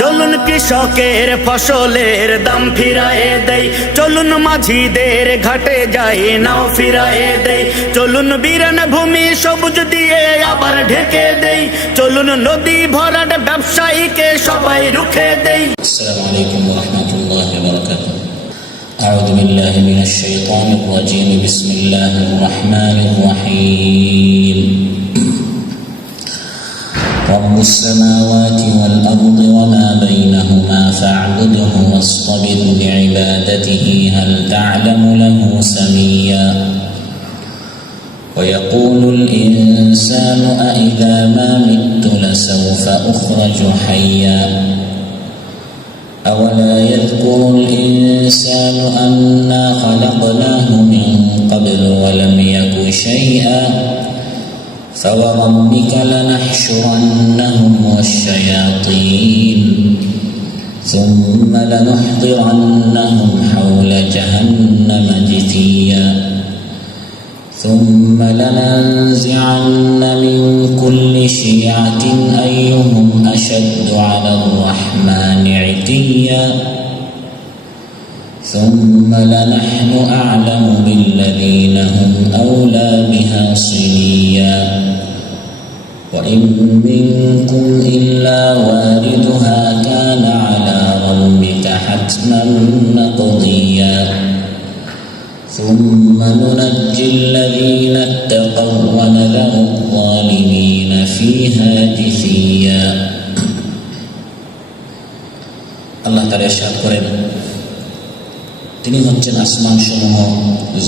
চলুন কৃষকের ফসলের দাম ফিরায়ে দেই, চলুন মাঝিদের ঘাটে যাই নাও ফিরায়ে দেই, চলুন বিরান ভূমি সবুজ দিয়ে আবার ঢেকে দেই, চলুন নদী ভরাট ব্যবসায়ীকে সবাই রুখে দেই। আসসালামু আলাইকুম ওয়া রাহমাতুল্লাহি ওয়া বারাকাতুহু। আউযু বিল্লাহি মিনাশ শাইতানির রাজীম। বিসমিল্লাহির রাহমানির রাহিম। رب السماوات والأرض وما بينهما فاعبده واصطبر لعبادته هل تعلم له سميا ويقول الإنسان أإذا ما مت لسوف أخرج حيا أولا يذكر الإنسان أنا خلقناه من قبل ولم يك شيئا فوربك لنحشرنهم والشياطين ثم لنحضرنهم حول جهنم جثيا ثم لننزعن من كل شيعة أيهم أشد على الرحمن عتيا ثم لنحن أعلم بالذين هم أولى بها صليا وإن منكم إلا واردها كان على ربك حتما مقضيا ثم ننجي الذين اتقوا ونذر الظالمين فيها جثيا الله تعالى ارشاد করেন, তিনি হচ্ছেন আসমান সমূহ,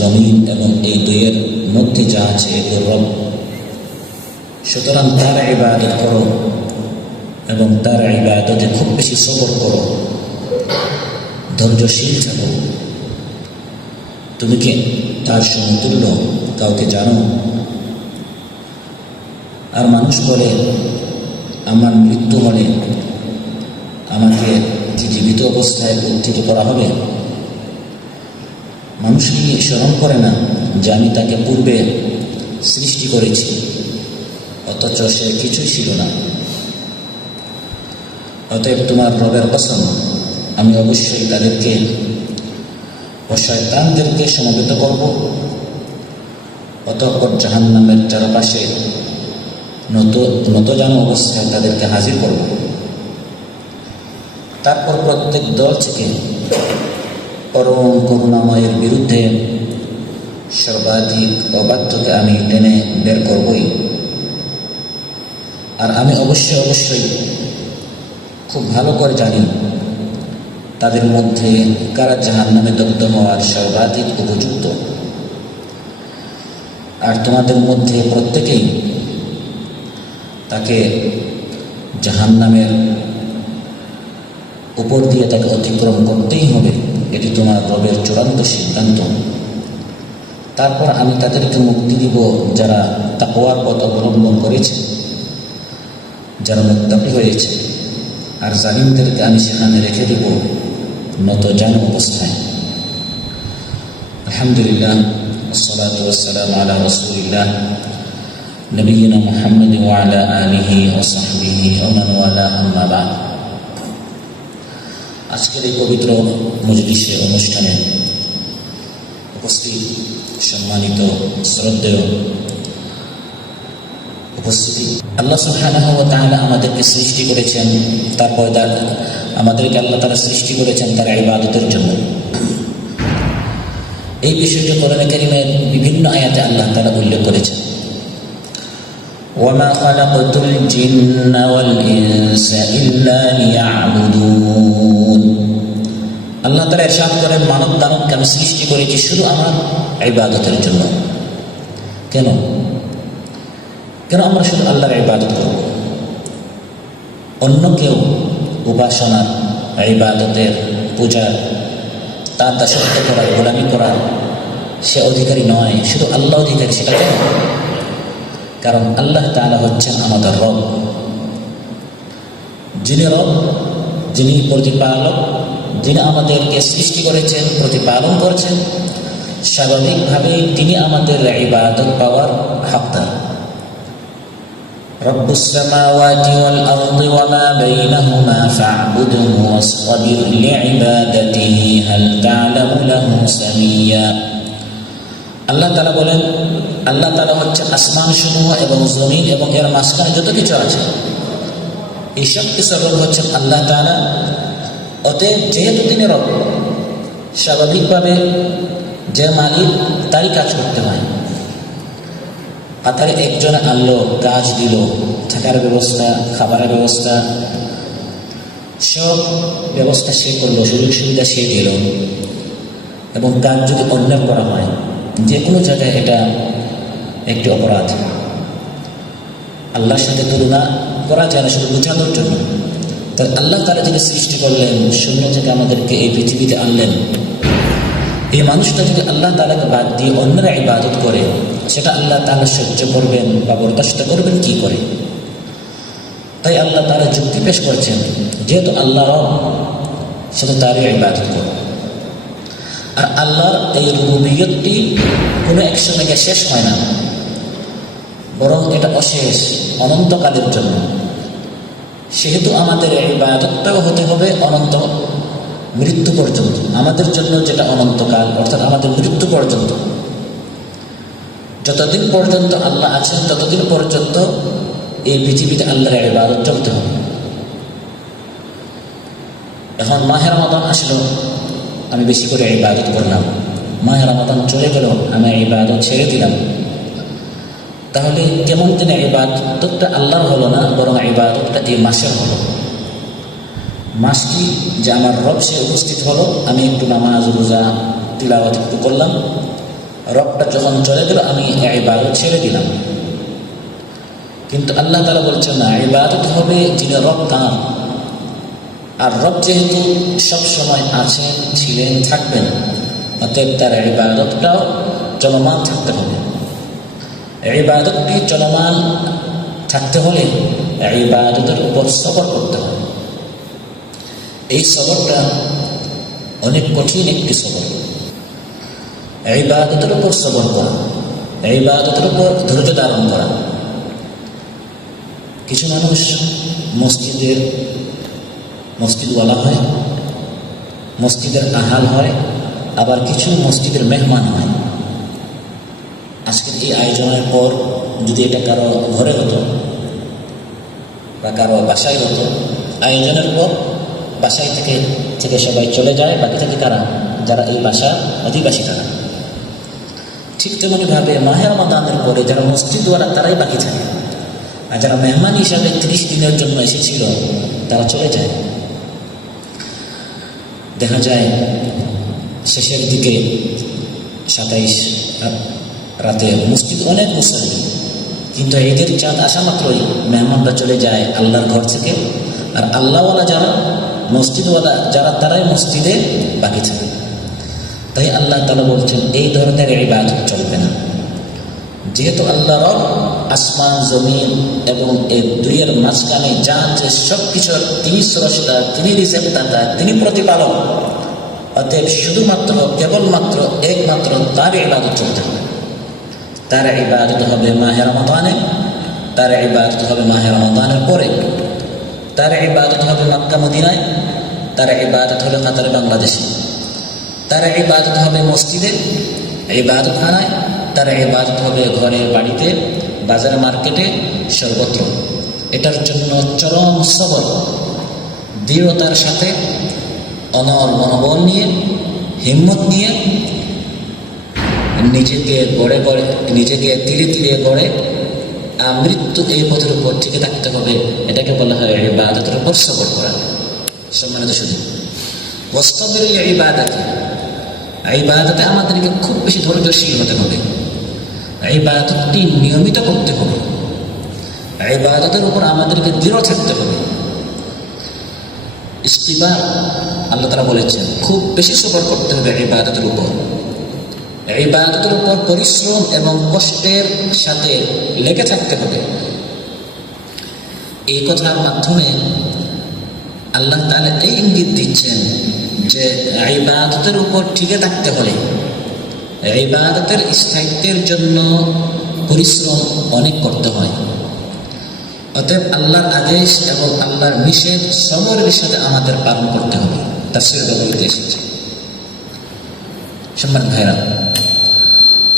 জমিন এবং এই দুইয়ের মধ্যে যা আছে এর রব। সুতরাং তার ইবাদত করো এবং তার ইবাদতে খুব বেশি সবর করো, ধৈর্যশীল থাকো। তুমি কি তার সমতুল্য কাউকে জানো? আর মানুষ বলে, আমার মৃত্যু হলে আমাকে কি জীবিত অবস্থায় উত্থিত করা হবে? মানুষ কি স্মরণ করে না যে আমি তাকে পূর্বে সৃষ্টি করেছি, অথচ সে কিছুই ছিল না? অতএব তোমার রবের কসম, আমি অবশ্যই তাদেরকে ও শয়তানদেরকে সমবেত করব, অতঃপর জাহান্নামের চারপাশে নতজানু অবস্থায় তাদেরকে হাজির করব। তারপর প্রত্যেক দল থেকে পরম করুণাময়ের বিরুদ্ধে সর্বাধিক অবাধ্যকে আমি টেনে বের করবই। আর আমি অবশ্যই খুব ভালো করে জানি তাদের মধ্যে কারা জাহান্নামে দগ্ধ হওয়ার সর্বাধিক উপযুক্ত। আর তোমাদের মধ্যে প্রত্যেকেই তাকে জাহান্নামের উপর দিয়ে তাকে অতিক্রম করতেই হবে, এটি তোমার রবের চূড়ান্ত সিদ্ধান্ত। তারপর আমি তাদেরকে মুক্তি দিব যারা তাকওয়ার পথ অবলম্বন করেছে, যারা মুত্তাকি হয়েছে, আর জালিমদেরকে আমি সেখানে রেখে দিব নতজানু অবস্থায়। আলহামদুলিল্লাহ, আসসালাতু ওয়াসসালামু আলা রাসূলিল্লাহ নবিয়িনা মুহাম্মদ ওয়া আলা আলিহি ওয়া সাহবিহি ওয়া মান ওয়ালা, আম্মা বা'দ। আজকের এই পবিত্র মজলিসে অনুষ্ঠানে উপস্থিত সম্মানিত শ্রদ্ধেয় উপস্থিতি, আল্লাহ সুবহানাহু ওয়া তাআলা আমাদেরকে সৃষ্টি করেছেন, তারপর আমাদেরকে আল্লাহ তাআলা সৃষ্টি করেছেন তার ইবাদতের জন্য। এই বিষয়টি কোরআনে কারীমের বিভিন্ন আয়াতে আল্লাহ তাআলা উল্লেখ করেছেন। ওয়ামা খালাকতুল জিন্না ওয়াল ইনসা ইল্লা লিয়াবুদুন। আল্লাহ তাআলা ইরশাদ করেন, মানব দানবকে আমি সৃষ্টি করেছি শুধু আমার ইবাদতের জন্য। কেন আমরা শুধু আল্লাহর ইবাদত করব? অন্য কেউ উপাসনার, ইবাদতের, পূজার, তার দাসত্ব করার, গোলামি করার সে অধিকারী নয়, শুধু আল্লাহ অধিকারী। সেটা কেন? কারণ আল্লাহ তাআলা হচ্ছেন আমাদের রব। যিনি রব, যিনি প্রতিপালক, যিনি আমাদেরকে সৃষ্টি করেছেন, প্রতিপালন করছেন, স্বাভাবিকভাবেই তিনি আমাদের ইবাদত পাওয়ার হকদার। রব্বুস সামাওয়াতি ওয়াল আরদি ওয়া মা বাইনাহুমা ফা'বুদহু ওয়াসতাবির লি'ইবাদাতিহি হাল তা'লামু লাহু সামিয়্যা। আল্লাহ তাআলা বলেন, আল্লাহ তাআলা হচ্ছেন আসমান সমূহ এবং জমিন এবং এর মাঝখানে যত কিছু আছে, এই সব কিছুর রব হচ্ছেন আল্লাহ তাআলা। অতএব যেহেতু তিনি রব, স্বাভাবিকভাবে যে মালিক তারই কাজ করতে হয়। আর তার একজন আনলো, কাজ দিল, থাকার ব্যবস্থা, খাবারের ব্যবস্থা, সব ব্যবস্থা সে করলো, সুযোগ সুবিধা সে দিল। এবং কাজ যদি অন্যায় করা হয়, যে কোনো জায়গায় এটা একটি অপরাধ। আল্লাহর সাথে তুলনা করা যায় না, শুধু বোঝানোর জন্য। তাই আল্লাহ তারা যিনি সৃষ্টি করলেন, শূন্য থেকে আমাদেরকে এই পৃথিবীতে আনলেন, এই মানুষটা যদি আল্লাহ তাআলাকে বাদ দিয়ে অন্যরা ইবাদত করে, সেটা আল্লাহ তাআলা সহ্য করবেন বা বরদাস্ত করবেন কি করে? তাই আল্লাহ তাআলা যুক্তি পেশ করছেন, যেহেতু আল্লাহ রব, সেটা তারই ইবাদত করো। আর আল্লাহর এই রুবুবিয়তটি কোনো এক সময় গিয়ে শেষ হয় না, বরং এটা অশেষ, অনন্তকালের জন্য। সেহেতু আমাদের ইবাদতটাও হতে হবে অনন্ত, মৃত্যু পর্যন্ত। আমাদের জন্য যেটা অনন্তকাল, অর্থাৎ আমাদের মৃত্যু পর্যন্ত। যতদিন পর্যন্ত আল্লাহ আছেন, ততদিন পর্যন্ত এই পৃথিবীতে আল্লাহর ইবাদত চলতে হবে। এখন মাহে রমাদান আসলো, আমি বেশি করে ইবাদত করলাম। মাহে রমাদান চলে গেল, আমি ইবাদত ছেড়ে দিলাম। তাহলে কেমন দিন ইবাদতটা আল্লাহর হলো না, বরং ইবাদতটা এই মাসের হলো। মাসটি যে আমার রব সে উপস্থিত হলো, আমি একটু নামাজ, রোজা, তিলাওয়াত একটু করলাম, রবটা যখন চলে গেল আমি ইবাদত ছেড়ে দিলাম। কিন্তু আল্লাহ তাআলা বলছেন না, ইবাদত হবে যিনি রব তাঁর। আর রব যেহেতু সব সময় আছেন, ছিলেন, থাকবেন, অতএব তার ইবাদতটাও চলমান থাকতে হবে। ইবাদতটি চলমান থাকতে হলে ইবাদতের উপর সবর করতে হবে। এই সবরটা অনেক কঠিন একটি সবর। ইবাদতের উপর সবর করা, ইবাদতের উপর ধৈর্য ধারণ করা। কিছু মানুষ মসজিদওয়ালা হয়, মসজিদের আহাল হয়, আবার কিছু মসজিদের মেহমান হয়। আজকের এই আয়োজনের পর যদি এটা কারো ঘরে হতো বা কারো বাসায় হতো, আয়োজনের পর বাসায় থেকে সবাই চলে যায়, বাকি থেকে কারা? যারা এই বাসার অধিবাসী তারা। ঠিক তেমনিভাবে মাহে রমাদানের পরে যারা মসজিদওয়ালা তারাই বাকি থাকে, আর যারা মেহমান হিসাবে 30 দিনের জন্য এসেছিল তারা চলে যায়। দেখা যায় শেষের দিকে 27 রাতে মসজিদ অনেক মুসল্লি, কিন্তু ঈদের চাঁদ আসা মাত্রই মেহমানরা চলে যায় আল্লাহর ঘর থেকে। আর আল্লাহওয়ালা যারা, মসজিদওয়ালা যারা, তারাই মসজিদে বাকি থাকে। তাই আল্লাহ তাআলা বলছেন এই ধরনের ইবাদত চলবে না। যেহেতু আল্লাহ রব, আসমান, জমিন এবং এই দুইয়ের মাঝখানে যা আছে সব কিছুর তিনি স্রষ্টা, তিনি রিজেক্টদাতা, তিনি প্রতিপালক। অতএব শুধুমাত্র, কেবলমাত্র, একমাত্র তার ইবাদত চলতে হবে। তার ইবাদত হবে মাহে রমাদানে, তার ইবাদত হবে মাহে রমাদানের পরে, তার ইবাদত হবে মক্কা মদিনায়, তার ইবাদত হবে কাতারে বাংলাদেশে, তার ইবাদত হবে মসজিদে, ইবাদতখানায়, তার ইবাদত হবে ঘরে, বাড়িতে, বাজারে, মার্কেটে, সর্বত্র। এটার জন্য চরম সবর, দৃঢ়তার সাথে, অনর মনোবল নিয়ে, হিম্মত নিয়ে, নিজেকে ধীরে ধীরে গড়ে মৃত্যু এই পথের উপর টিকে থাকতে হবে। এটাকে বলা হয় ইবাদতের উপর সবর করা। সম্মানিত শুধু ওয়াসতাবির লিইবাদাতি, ইবাদতে আমাদেরকে খুব বেশি ধৈর্যশীল হতে হবে। ইবাদতটি নিয়মিত করতে হবে, ইবাদতের উপর আমাদেরকে দৃঢ় থাকতে হবে। ইস্তিবার আল্লাহ তাআলা বলেছেন খুব বেশি সবর করতে হবে ইবাদতের উপর। ইবাদতের উপর পরিশ্রম এবং কষ্টের সাথে লেগে থাকতে হবে। এই কথার মাধ্যমে আল্লাহ তাআলা এই ইঙ্গিত দিচ্ছেন যে ইবাদতের উপর টিকে থাকতে হলে, ইবাদতের স্থায়িত্বের জন্য পরিশ্রম অনেক করতে হয়। অতএব আল্লাহর আদেশ এবং আল্লাহর নিষেধ সবরের সাথে আমাদের পালন করতে হবে। তাফসীরে বলতে এসেছে। সম্মানিত ভাইরা,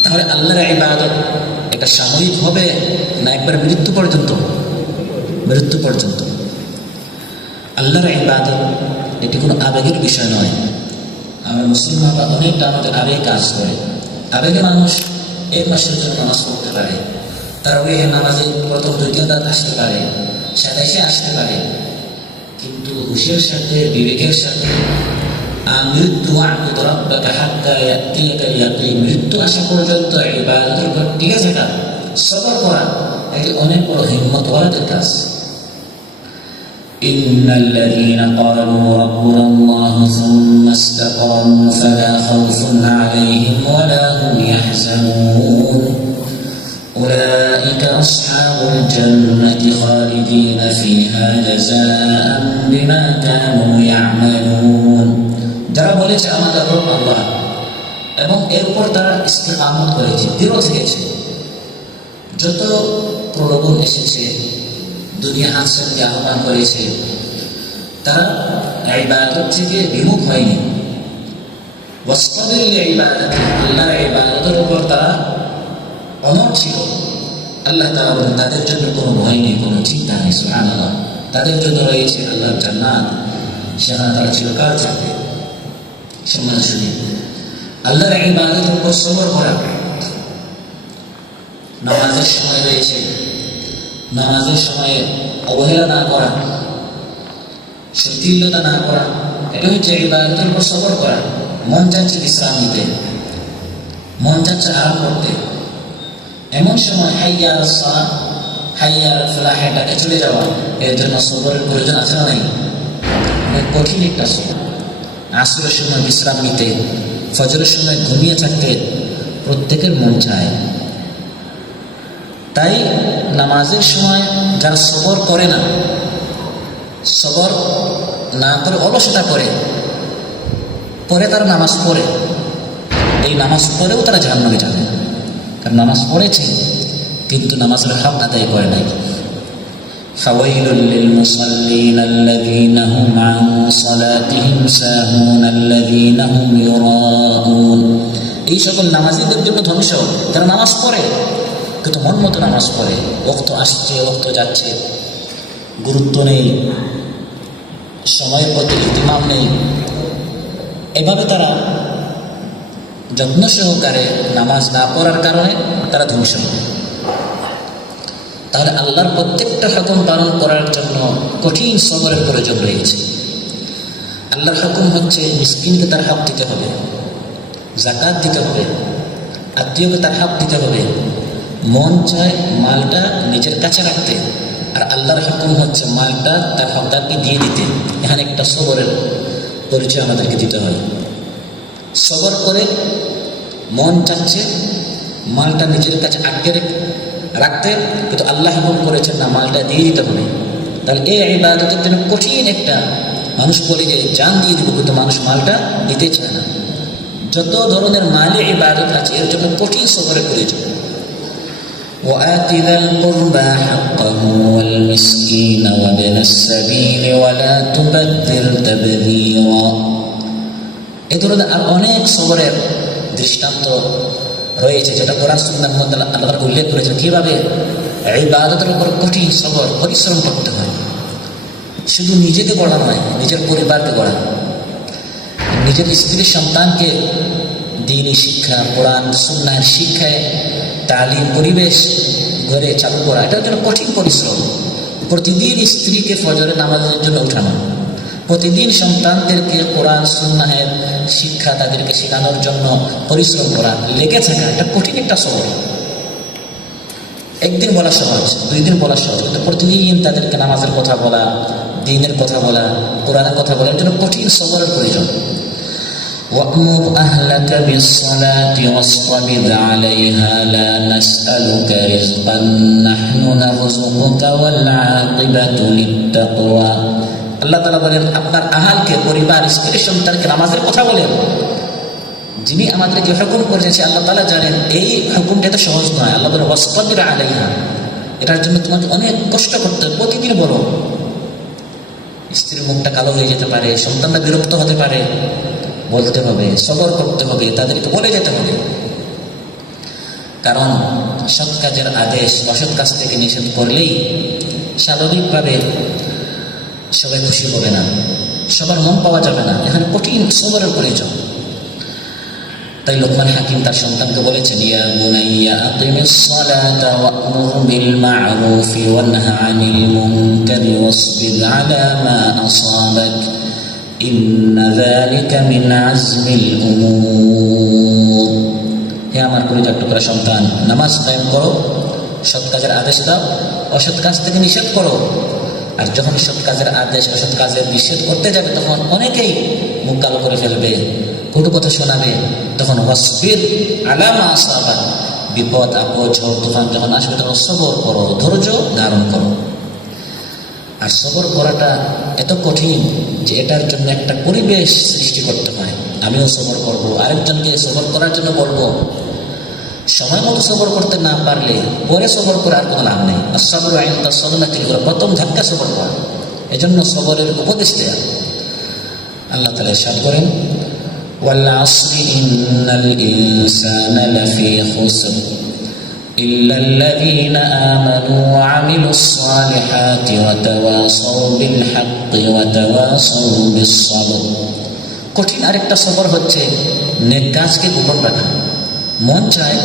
তাহলে আল্লাহর ইবাদত এটা সাময়িক হবে না একবার মৃত্যু পর্যন্ত? মৃত্যু পর্যন্ত। আল্লাহর ইবাদত এটি কোনো আবেগের বিষয় নয়। আমরা মুসলমানরা অনেকটা আমাদের আবেগে কাজ করে। আবেগে মানুষ এই মাসের জন্য নামাজ পড়তে পারে, তারাবিহের নামাজে প্রথম দ্বিতীয় রাত আসতে পারে, সাতাইশে আসতে পারে, কিন্তু হুঁশের সাথে বিবেকের সাথে মৃত্যু আসা পর্যন্ত ইবাদতের উপর টিকে থাকা, সবর করা এটি অনেক বড় হিম্মতওয়ালাদের কাজ। إن الذين قالوا ربنا الله ثم استقاموا فلا خوف عليهم ولا هم يحزنون أولئك أصحاب الجنة خالدين فيها جزاء بما كانوا يعملون। যারা বলেছে আমাদের রব আল্লাহ এবং এর উপর তারা ইস্তেকামত করেছে, দৃঢ় থেকেছে, যত প্রলোভন এসেছে, দুনিয়া হাসিলকে আহ্বান করেছে, তারা ইবাদত থেকে বিমুখ হয়নি। ওয়াসতাবির লিইবাদাতি, আল্লাহর ইবাদতের উপর তারা অনড় ছিল। আল্লাহ তাআলা বলেন তাদের জন্য কোনো ভয় নেই, কোনো চিন্তা নেই। সুবহানাল্লাহ। তাদের জন্য রয়েছে আল্লাহর জান্নাত, সেখানে তারা চিরকাল থাকবে। সম্মানিত শুনি, আল্লাহর ইবাদতের উপর সবর করা। নামাজের সময় রয়েছে, নামাজের সময়ে অবহেলা না করা, শিথিলতা না করা, এটা হচ্ছে ইবাদতের উপর সবর করা। মন চাচ্ছে বিশ্রাম নিতে, মন চাচ্ছে আরাম করতে, এমন সময় হাইয়া আলাস সালাহ, হাইয়া আলাল ফালাহ ডাকে চলে যাওয়া, এর জন্য সবরের প্রয়োজন আছে না নাই? কঠিন একটা সময়। আসরের সময় বিশ্রাম নিতে, ফজরের সময় ঘুমিয়ে থাকতে প্রত্যেকের মন চায়। তাই নামাজের সময় যারা সবর করে না, সবর না করে অলসতা করে, পরে তারা নামাজ পড়ে, এই নামাজ পড়েও তারা জাহান্নামে যাবে। কারণ নামাজ পড়েছে কিন্তু নামাজের হক আদায় করে নাই। ফাওয়াইলুল লিল মুসাল্লিন আল্লাযীনা হুম আন সালাতিহিম সাহুন আল্লাযীনা হুম ইউরাউন। এই সকল নামাজীদের জন্য ধ্বংস, যারা নামাজ পড়ে কিন্তু মন মতো নামাজ পড়ে, ওয়াক্ত আসছে ওয়াক্ত যাচ্ছে, গুরুত্ব নেই, সময়ের প্রতি ইহতিমাম নেই, এভাবে তারা যত্ন সহকারে নামাজ না পড়ার কারণে তারা ধ্বংস হবে। তাহলে আল্লাহর প্রত্যেকটা হুকুম পালন করার জন্য কঠিন সবরের প্রয়োজন রয়েছে। আল্লাহর হুকুম হচ্ছে মিসকিনকে তার হক দিতে হবে, যাকাত দিতে হবে, আত্মীয়কে তার হক দিতে হবে। মন চায় মালটা নিজের কাছে রাখতে, আর আল্লাহর হুকুম হচ্ছে মালটা তার হকদারকে দিয়ে দিতে। এখানে একটা সবরের পরিচয় আমাদেরকে দিতে হয়। সবর করে মন চাচ্ছে মালটা নিজের কাছে আটকে রাখতে, কিন্তু আল্লাহ হুকুম করেছেন না, মালটা দিয়ে দিতে হবে। তাহলে এই ইবাদতের জন্য কঠিন একটা, মানুষ বলে যে জান দিয়ে দিব, কিন্তু মানুষ মালটা দিতে চায় না। যত ধরনের মালে ইবাদত আছে এর জন্য কঠিন সবরের প্রয়োজন। وآت ذا القربى حقه والمسكين وابن السبيل ولا تبذر تبذيرا। এই ধরনের আর অনেক সবরের দৃষ্টান্ত রয়েছে যেটা কোরআন সুন্নাহর মধ্যে আল্লাহ উল্লেখ করেছেন কিভাবে ইবাদতের উপর কঠিন সবর পরিশ্রম করতে হয়। শুধু নিজেকে গড়া নয়, নিজের পরিবারকে গড়া, নিজের স্ত্রী সন্তানকে দ্বীনি শিক্ষা, কোরআন সুন্নাহর শিক্ষায় তালিম পরিবেশ ঘরে চালু করা, এটার জন্য কঠিন পরিশ্রম। প্রতিদিন স্ত্রীকে ফজরের নামাজের জন্য উঠানো, প্রতিদিন সন্তানদেরকে কোরআন সুন্নাহের শিক্ষা তাদেরকে শেখানোর জন্য পরিশ্রম করা, লেগে থাকা, এটা কঠিন একটা সবর। একদিন বলা সহজ, 2 দিন বলা সহজ, কিন্তু প্রতিদিন তাদেরকে নামাজের কথা বলা, দ্বীনের কথা বলা, কোরআনের কথা বলা, এর জন্য কঠিন সবরের প্রয়োজন। وأمر أهلك بالصلاة واصطبر عليها لا نسألك رزقا نحن نرزقك والعاقبة للتقوى। আল্লাহ তাআলা বলেন আপনার আহালকে, পরিবার, স্ত্রী সন্তানকে নামাজের কথা বলেন। যিনি আমাদেরকে হুকুম করেছেন আল্লাহ তাআলা জানেন এই হুকুমটা তো সহজ নয়। আল্লাহ বলেন ওয়াসতাবির আলাইহা, এটার জন্য তোমাকে অনেক কষ্ট করতে হবে, প্রতিদিন বলো। স্ত্রীর মুখটা কালো হয়ে যেতে পারে, সন্তানরা বিরক্ত হতে পারে, বলতে হবে, সবর করতে হবে, তাদেরকে বলে যেতে হবে। কারণ সৎ কাজের আদেশ অসৎ কাজ থেকে নিষেধ করলেই স্বাভাবিকভাবে সবাই খুশি হবে না, সবার মন পাওয়া যাবে না, এখানে কঠিন সবরের প্রয়োজন। তাই লোকমান হাকিম তার সন্তানকে বলেছেন, ইয়া বুনাইয়া আকিমিস সালাতা ওয়া'মুর বিল মা'রুফি ওয়ানহা আনিল মুনকারি ওয়াসবির আলা মা আসাবাক ইন্না যালিকা মিন আজমিল উমুর। হে আমার কলিজার টুকরা সন্তান, নামাজ কায়েম করো, সৎ কাজের আদেশ দাও, অসৎ কাজ থেকে নিষেধ করো। আর যখন সৎ কাজের আদেশ অসৎ কাজের নিষেধ করতে যাবে তখন অনেকেই মুখ কালো করে ফেলবে, কটু কথা শোনাবে। তখন ওয়াসবির আলা মা আসাবাক, বিপদ আপদ ঝড় তুফান যখন আসবে তখন সবর করো, ধৈর্য ধারণ করো। আর সবর করাটা এত কঠিন যে এটার জন্য একটা পরিবেশ সৃষ্টি করতে হয়। আমিও সবর করব, আরেকজনকে সবর করার জন্য বলবো। সময় মতো সবর করতে না পারলে পরে সবর করার কোনো লাভ নেই। সবর আইনটা সদনাকে প্রথম ধাক্কা সবর করা, এজন্য সবরের উপদেশ দেয়া। আল্লাহ তাআলা ইরশাদ করেন, ওয়াল আসরি ইন্নাল ইনসানা লাফি খুসর ইল্লাল্লাযীনা আমানু ওয়া আমিলুস সালিহাতি ওয়া তাওয়াসাউ বিল হাক্কি ওয়া তাওয়াসাউ বিস সাবর। কঠিন আরেকটা সবর হচ্ছে নেক কাজকে গোপন রাখা। মন চায়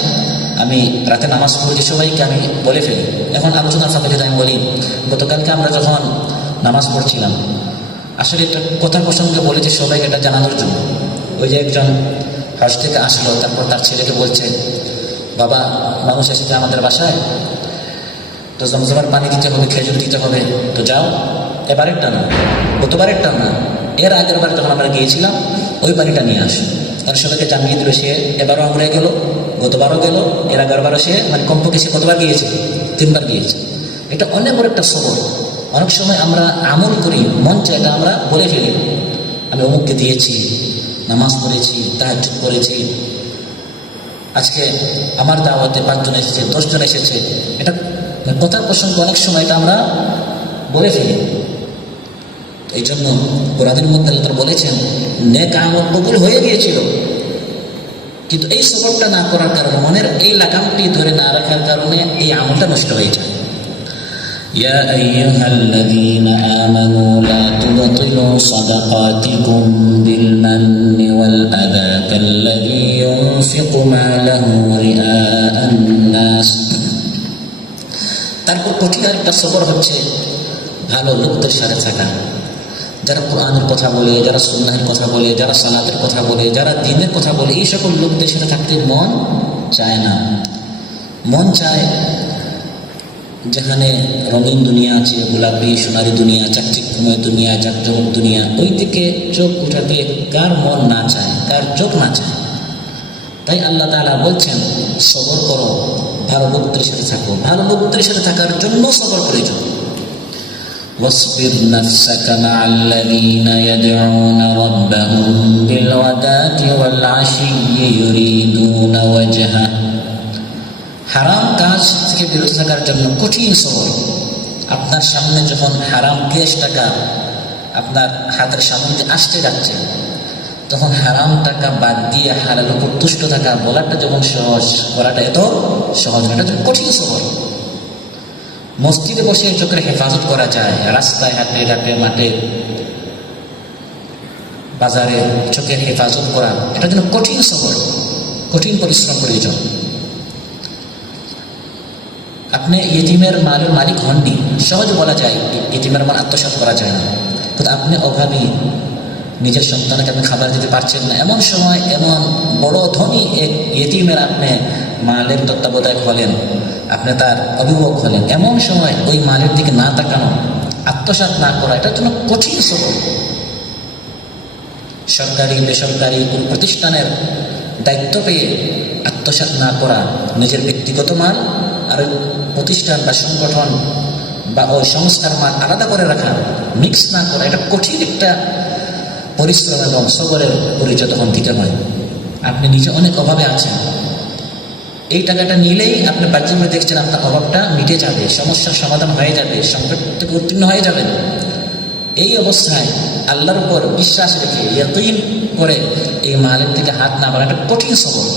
আমি রাতে নামাজ পড়েছি, সবাইকে আমি বলে ফেলি। এখন আলোচনার ফাঁকে যদি আমি বলি, গতকালকে আমরা যখন নামাজ পড়ছিলাম, আসলে একটা কথা প্রসঙ্গে বলেছি সবাইকে এটা জানানোর জন্য। ওই যে একজন হজ থেকে আসলো, তারপর তার ছেলেকে বলছে, বাবা মানুষ এসেছে আমাদের বাসায়, তো জমজমার পানি দিতে হবে, খেজুর দিতে হবে, তো যাও। এবারেরটা না, গতবারেরটা না, এর আগের বার যখন আমরা গিয়েছিলাম ওই পানিটা নিয়ে আসো। কারণ সবাইকে জানিয়ে দিল, সে এবারও আমরা গেল, গতবারও গেল, এর আগেরবারও সে, মানে কমপক্ষে সে কতবার গিয়েছে? 3 বার গিয়েছে। এটা অনেক বড় একটা সবর। অনেক সময় আমরা আমল করি, মন চায় এটা আমরা বলে ফেলি, আমি অমুককে দিয়েছি, নামাজ পড়েছি, তাহাজ্জুদ করেছি, আজকে আমার দাওয়াতে 5 জন এসেছে, 10 জন এসেছে। এটা কথার প্রসঙ্গে অনেক সময় এটা আমরা বলে ফেলি। এই জন্য কোরআনের মধ্যে আল্লাহ বলেছেন, নেক আমল কবুল হয়ে গিয়েছিল, কিন্তু এই সবরটা না করার কারণে, মনের এই লাগামটি ধরে না রাখার কারণে এই আমলটা নষ্ট হয়ে যায়। ইয়া আইয়ুহাল্লাযীনা আমানু লা তুবতিলু সাদাকাতিকুম বিল মান্নি ওয়াল আযা কাল্লাযী ইউনফিকু মালাহু রিআআন নাস। তারপর কঠিন একটা সবর হচ্ছে ভালো লোকদের সাথে থাকা, যারা কোরআনের কথা বলে, যারা সুন্নাহের কথা বলে, যারা সালাতের কথা বলে, যারা দ্বীনের কথা বলে, এই সকল লোকদের সাথে থাকতে মন চায় না। মন চায় যেখানে রঙিন দুনিয়া আছে, গোলাপি সোনারি দুনিয়া, চাকচিক্যময় দুনিয়া, জাকজমক দুনিয়া, ওই দিকে চোখ উঠাতে কার মন না চায়, কার চোখ না চায়। তাই আল্লাহ তাআলা বলছেন, সবর করো, ভালো লোকদের সাথে থাকো। ভালো লোকদের সাথে থাকার জন্য সবর প্রয়োজন। واصبر نفسك مع الذين يدعون ربهم بالغداة والعشي يريدون وجهه। হারাম কাজ থেকে বিরত থাকার জন্য কঠিন সবর। আপনার সামনে যখন হারাম ক্যাশ টাকা আপনার হাতের সামনে আসতে যাচ্ছে, তখন হারাম টাকা বাদ দিয়ে হালাল উপর তুষ্ট থাকা বলাটা যখন সহজ, বলাটা এত সহজ, এটা কঠিন সবর। মসজিদে বসে চোখের হেফাজত করা যায়, রাস্তায় হাটে ঘাটে মাঠে বাজারে চোখের হেফাজত করা, এটা যেন কঠিন সবর, কঠিন পরিশ্রম প্রয়োজন। আপনি ইতিমের মালের মালিক হননি, সহজে বলা যায় ইতিমের মাল আত্মসাৎ করা যায় না, কিন্তু আপনি অভাবী, নিজের সন্তানকে আপনি খাবার দিতে পারছেন না, এমন সময় এমন বড় ধনী এক ইতিমের আপনি মালের তত্ত্বাবধায়ক হলেন, আপনি তার অভিভাবক হলেন, এমন সময় ওই মালের দিকে না তাকানো, আত্মসাৎ না করা, এটার জন্য কঠিন সবর। সরকারি বেসরকারি কোন প্রতিষ্ঠানের দায়িত্ব পেয়ে আত্মসাৎ না করা, নিজের ব্যক্তিগত মাল আর প্রতিষ্ঠান বা সংগঠন বা ওই সংস্থার মান আলাদা করে রাখা, মিক্স না করা, এটা কঠিন একটা পরিশ্রম এবং সবরের পরিচয় তখন দিতে হয়। আপনি নিজে অনেক অভাবে আছেন, এই টাকাটা নিলেই আপনি বাহ্যিকভাবে দেখছেন আপনার অভাবটা মিটে যাবে, সমস্যার সমাধান হয়ে যাবে, সংকট থেকে উত্তীর্ণ হয়ে যাবেন। এই অবস্থায় আল্লাহর উপর বিশ্বাস রেখে ইয়াকিন করে এই মালের থেকে হাত না বাড়ানো একটা কঠিন সবর,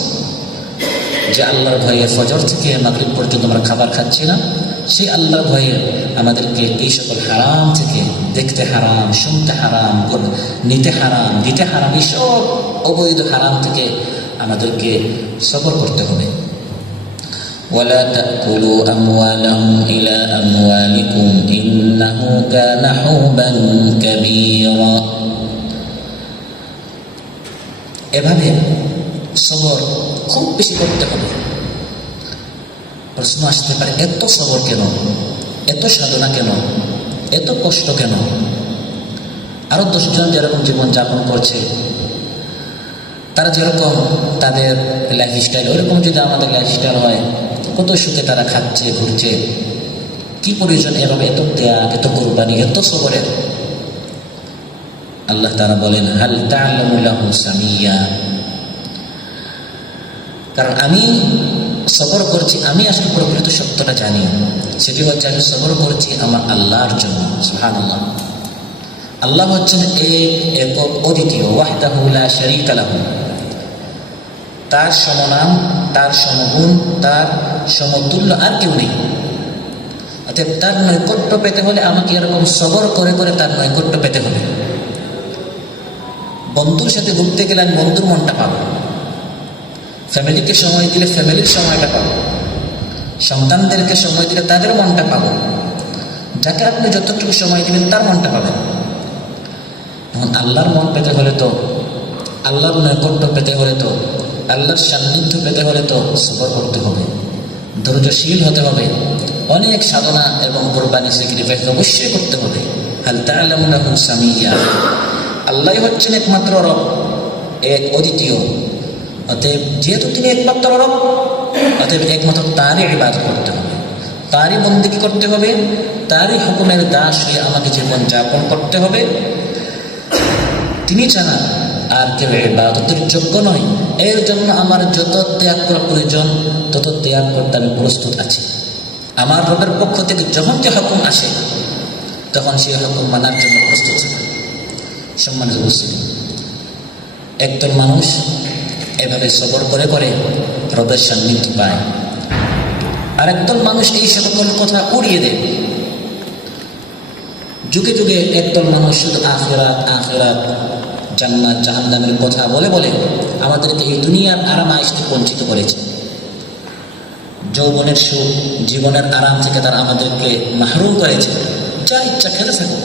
যে আল্লাহর ভয়ে ফজর থেকে মাগরিব পর্যন্ত আমরা খাবার খাচ্ছি না, সেই আল্লাহর ভয়ে আমাদেরকে এই সকল হারাম থেকে, দেখতে হারাম, শুনতে হারাম, নিতে হারাম, দিতে হারাম, এই সব অবৈধ হারাম থেকে আমাদেরকে সবর করতে হবে। ولا تأكلوا أموالهم إلى أموالكم إنه كان حوبا كبيرا। এভাবে সবর খুব বেশি করতে হবে। প্রশ্ন আসতে পারে, এত সবর কেন, এত সাধনা কেন, এত কষ্ট কেন? আরো 10 জন যেরকম জীবন যাপন করছে, তারা যেরকম তাদের লাইফস্টাইল, ওইরকম যদি আমাদের লাইফস্টাইল হয়, কত সুখে তারা খাচ্ছে, ঘুরছে, কি প্রয়োজন এভাবে এত ত্যাগ, এত কোরবানি, এত সবরের? আল্লাহ তাআলা বলেন, হাল তা'লামু লাহু সামিয়্যা। কারণ আমি সবর করছি, আমি আসলে প্রকৃত সত্যটা জানি, সেটি হচ্ছে আমি সবর করছি আমার আল্লাহর জন্য। সুবহানাল্লাহ। আল্লাহ হচ্ছেন একক অদ্বিতীয়, ওয়াহদাহু লা শারীকা লাহু। তার সমনাম, তার সমগুণ, তার সমতুল্য আর কেউ নেই। অতএব তার নৈকট্য পেতে হলে আমাকে এরকম সবর করে করে তার নৈকট্য পেতে হবে। বন্ধুর সাথে ঘুরতে গেলে আমি বন্ধুর মনটা পাবো, ফ্যামিলিকে সময় দিলে ফ্যামিলির সময়টা পাবো, সন্তানদেরকে সময় দিলে তাদের মনটা পাবো, যাকে আপনি যতটুকু সময় দিবেন তার মনটা পাবেন। এখন আল্লাহর মন পেতে হলে তো, আল্লাহর নৈকট্য পেতে হলে তো, আল্লাহর সান্নিধ্য পেতে হলে তো সবর করতে হবে, ধৈর্যশীল হতে হবে, অনেক সাধনা এবং কোরবানি, স্যাক্রিফাইস অবশ্যই করতে হবে। হাল তা'লামু লাহু সামিয়্যা। আল্লাহ হচ্ছেন একমাত্র রব, এক অদ্বিতীয়। অতএব যেহেতু তিনি একমাত্র রব, অতএব একমাত্র তারই ইবাদত করতে হবে, তারই বন্দেগী করতে হবে, তারই হুকুমের দাস হয়ে আমাকে জীবন যাপন করতে হবে। তিনি ছাড়া আর কেউ ইবাদতের যোগ্য নয়। এর জন্য আমার যত ত্যাগ করা প্রয়োজন তত ত্যাগ করতে আমি প্রস্তুত আছি। আমার রবের পক্ষ থেকে যখন যে হুকুম আসে তখন সেই হুকুম মানার জন্য প্রস্তুত ছিল। সম্মানিত মুসলিম, একদল মানুষ এভাবে সবর করে করে রবের সান্নিধ্য পায়, আর একদল মানুষ এই সকল কথা উড়িয়ে দেয়। যুগে যুগে একদল মানুষ শুধু আখিরাত, আখিরাত, জান্নাত, জাহান্নামের কথা বলে বলে আমাদেরকে এই দুনিয়ার আরাম আয়েশ থেকে বঞ্চিত করেছে। যৌবনের সুখ, জীবনের আরাম থেকে তারা আমাদেরকে মাহরুম করেছে। যা ইচ্ছা খেতে থাকো,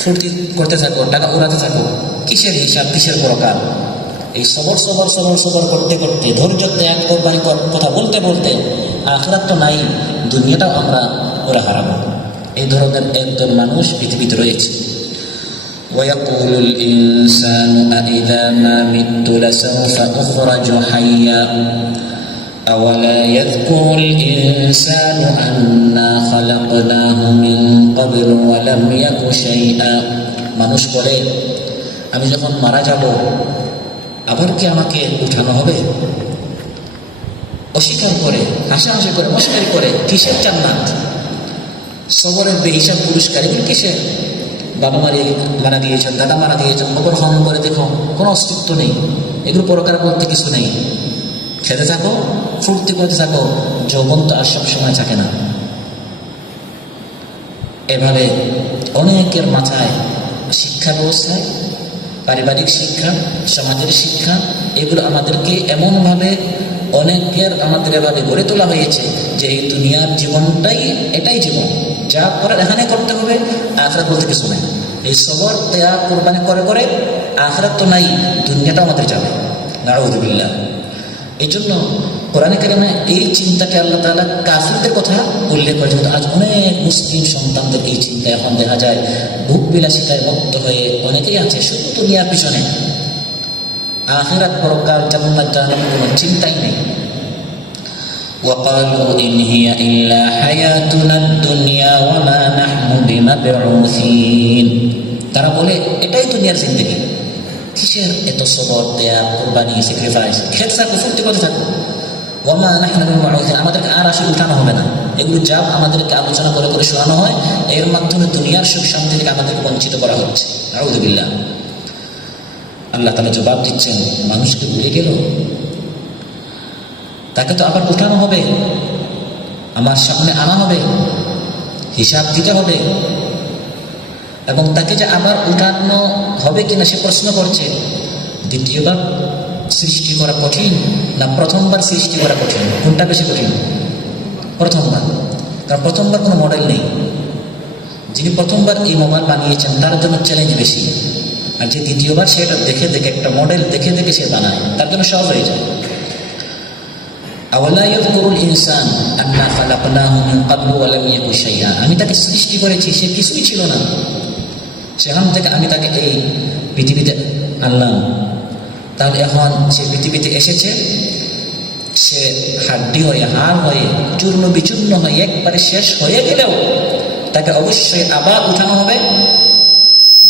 ফুর্তি করতে থাকো, টাকা উড়াতে থাকো, কিসের হিসাব, কিসের পরকাল? এই সবর সবর সবর সবর করতে করতে, ধৈর্য ত্যাগ কোরবানি কথা বলতে বলতে আখিরাত তো নাই, দুনিয়াটাও আমরা ওরা হারাবো। এই ধরনের একজন মানুষ পৃথিবীতে রয়েছে। ويقول الإنسان أإذا ما مت لسوف أخرج حيا أولا يذكر الإنسان أنا خلقناه من قبل ولم يك شيئا। মানুষ বলে, আমি যখন মারা যাব আবার কি আমাকে উঠানো হবে? অস্বীকার করে, হাসাহাসি করে, মস্করি করে। কিসের জান্নাত? সবরের বেহিসাব পুরস্কার। এগুলো কিসের? বাবা মারা দিয়েছেন, দাদা মারা দিয়েছেন, অপরহরণ করে দেখো, কোনো অস্তিত্ব নেই। এগুলো পরকার বলতে কিছু নেই। খেতে থাকো, ফুর্তি করতে থাকো, যৌবন তো আর সবসময় থাকে না। এভাবে অনেকের মাথায় শিক্ষা ব্যবস্থায়, পারিবারিক শিক্ষা, সমাজের শিক্ষা, এগুলো আমাদেরকে এমনভাবে অনেকের আমাদের এভাবে গড়ে তোলা হয়েছে যে এই দুনিয়ার জীবনটাই এটাই জীবন, যা করার এখানে করতে হবে, আখিরাত বলতে কিছু নেই। এই সবর ত্যাগ কোরবানি করে করে আখিরাত তো নাই, দুনিয়াটাও আমাদের যাবে। নাউযুবিল্লাহ। এই জন্য কোরআনে কারিমে এই চিন্তাকে আল্লাহ তাআলা কাফিরদের কথা উল্লেখ করেছেন। আজ অনেক মুসলিম সন্তানদের এই চিন্তা এখন দেখা যায়, ভোগ বিলাসিতায় মত্ত হয়ে অনেকেই আছে শুধু দুনিয়ার পিছনে। আখিরাত, পরকাল, জান্নাত, জাহান্নামের কোনো চিন্তাই নেই। وقالوا إن هي إلا حياتنا الدنيا وما نحن بمبعوثين। তারা বলে এটাই দুনিয়ার জিন্দেগি, কিসের এত সবর, ত্যাগ, কোরবানি, স্যাক্রিফাইস? খেতে থাকো, ফুর্তি করতে থাকো। ওয়ামা নাহনু বিমুআযিন, আমাদেরকে আর আসলে উঠানো হবে না। এগুলো যা আমাদেরকে আলোচনা করে করে শোনানো হয়, এর মাধ্যমে দুনিয়ার সুখ শান্তি থেকে আমাদেরকে বঞ্চিত করা হচ্ছে। আউযু বিল্লাহ। আল্লাহ তাআলা জবাব দিচ্ছেন, মানুষকে ভুলে গেল, তাকে তো আবার উঠানো হবে, আমার সামনে আনা হবে, হিসাব দিতে হবে, এবং তাকে যে আবার উঠানো হবে কিনা সে প্রশ্ন করছে। দ্বিতীয়বার সৃষ্টি করা কঠিন না প্রথমবার সৃষ্টি করা কঠিন? কোনটা বেশি কঠিন? প্রথমবার। কারণ প্রথমবার কোনো মডেল নেই। যিনি প্রথমবার এই মোবাইল বানিয়েছেন তার জন্য চ্যালেঞ্জ বেশি, আর যে দ্বিতীয়বার সেটা দেখে দেখে একটা মডেল দেখে দেখে সে বানায়, তার জন্য সহজ হয়ে যায়। আওয়ালা ইয়াযকুরুল ইনসান আন্না খালাকনাহু মিন ক্বাবলু ওয়া লাম ইয়াকু শাইআ, আমি তাকে সৃষ্টি করেছি, সে কিছুই ছিল না, সেখান থেকে আমি তাকে এই পৃথিবীতে আনলাম। তাহলে এখন সে পৃথিবীতে এসেছে, সে হাড্ডি হয়ে, হাড় হয়ে, চূর্ণ বিচূর্ণ হয়ে একবারে শেষ হয়ে গেলেও তাকে অবশ্যই আবার উঠানো হবে।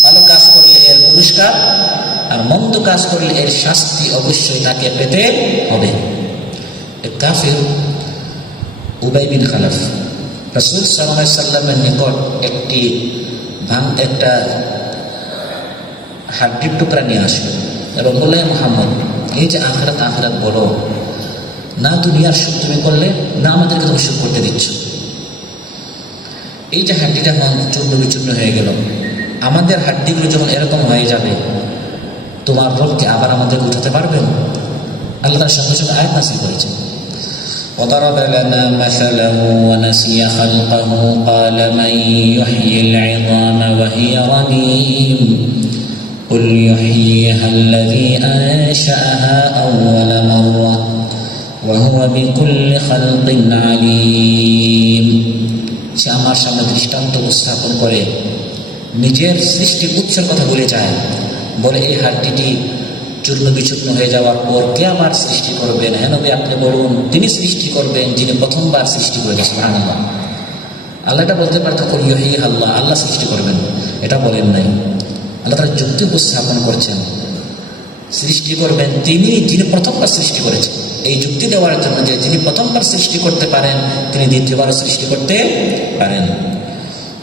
ভালো কাজ করলে এর পুরস্কার, আর মন্দ কাজ করলে এর শাস্তি অবশ্যই তাকে পেতে হবে। কাফির উবাই বিন খালাফ রাসূল সাল্লাল্লাহু আলাইহি সাল্লামের নিকট একটা হাড্ডির টুকরা নিয়ে আসলো এবং বললেন, মুহাম্মদ, এই যে আখিরাত আখিরাত বলো না, দুনিয়ার সুখ তুমি করলে না, আমাদেরকে তুমি সুখ করতে দিচ্ছ। এই যে হাড্ডিটা এখন চূর্ণ বিচূর্ণ হয়ে গেল, আমাদের হাড্ডিগুলো যখন এরকম হয়ে যাবে, তোমার রবকে আবার আমাদেরকে উঠাতে পারবেন? আল্লাহ তার সঙ্গে সঙ্গে আয়াত নাযিল করেছেন, وضرب لنا مثلا ونسي خلقه قال من يحيي العظام وهي رميم قل يحييها الذي أنشأها أول مرة وهو بكل خلق عليم। সে আমার সামনে দৃষ্টান্ত উপস্থাপন করে নিজের সৃষ্টির উৎসের কথা ভুলে যায়, বলে এই হাড্ডিটি চূর্ণ বিচূর্ণ হয়ে যাওয়ার পর কে আবার সৃষ্টি করবেন? হ্যাঁ নবী, আপনি বলুন, তিনি সৃষ্টি করবেন যিনি প্রথমবার সৃষ্টি করেছেন। সুবহানাল্লাহ। আল্লাহ এটা বলতে পারতো, কুল ইউহয়িহা আল্লাহ, আল্লাহ সৃষ্টি করবেন, এটা বলেন নাই। আল্লাহ তারা যুক্তি উপস্থাপন করছেন, সৃষ্টি করবেন তিনি যিনি প্রথমবার সৃষ্টি করেছেন। এই যুক্তি দেওয়ার জন্য যে যিনি প্রথমবার সৃষ্টি করতে পারেন তিনি দ্বিতীয়বার সৃষ্টি করতে পারেন।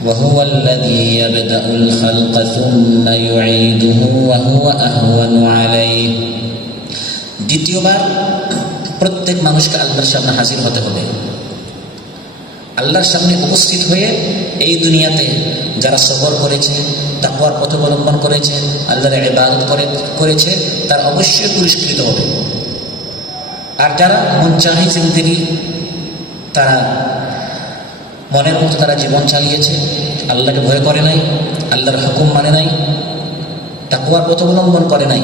وهو الذي يبدأ الخلق ثم يعيده وهو أهون عليه। দ্বিতীয়বার প্রত্যেক মানুষকে আল্লাহর সামনে হাজির হতে হবে, আল্লাহর সামনে উপস্থিত হয়ে এই দুনিয়াতে যারা সবর করেছে, তাকওয়ার পথ অবলম্বন করেছে, আল্লাহর ইবাদত করেছে, তার অবশ্যই পুরস্কৃত হবে। আর যারা মনচাহি জিন্দেগি, তারা মনের মতো তারা জীবন চালিয়েছে, আল্লাহকে ভয় করে নাই, আল্লাহর হুকুম মানে নাই, তাকওয়ার পথ অবলম্বন করে নাই,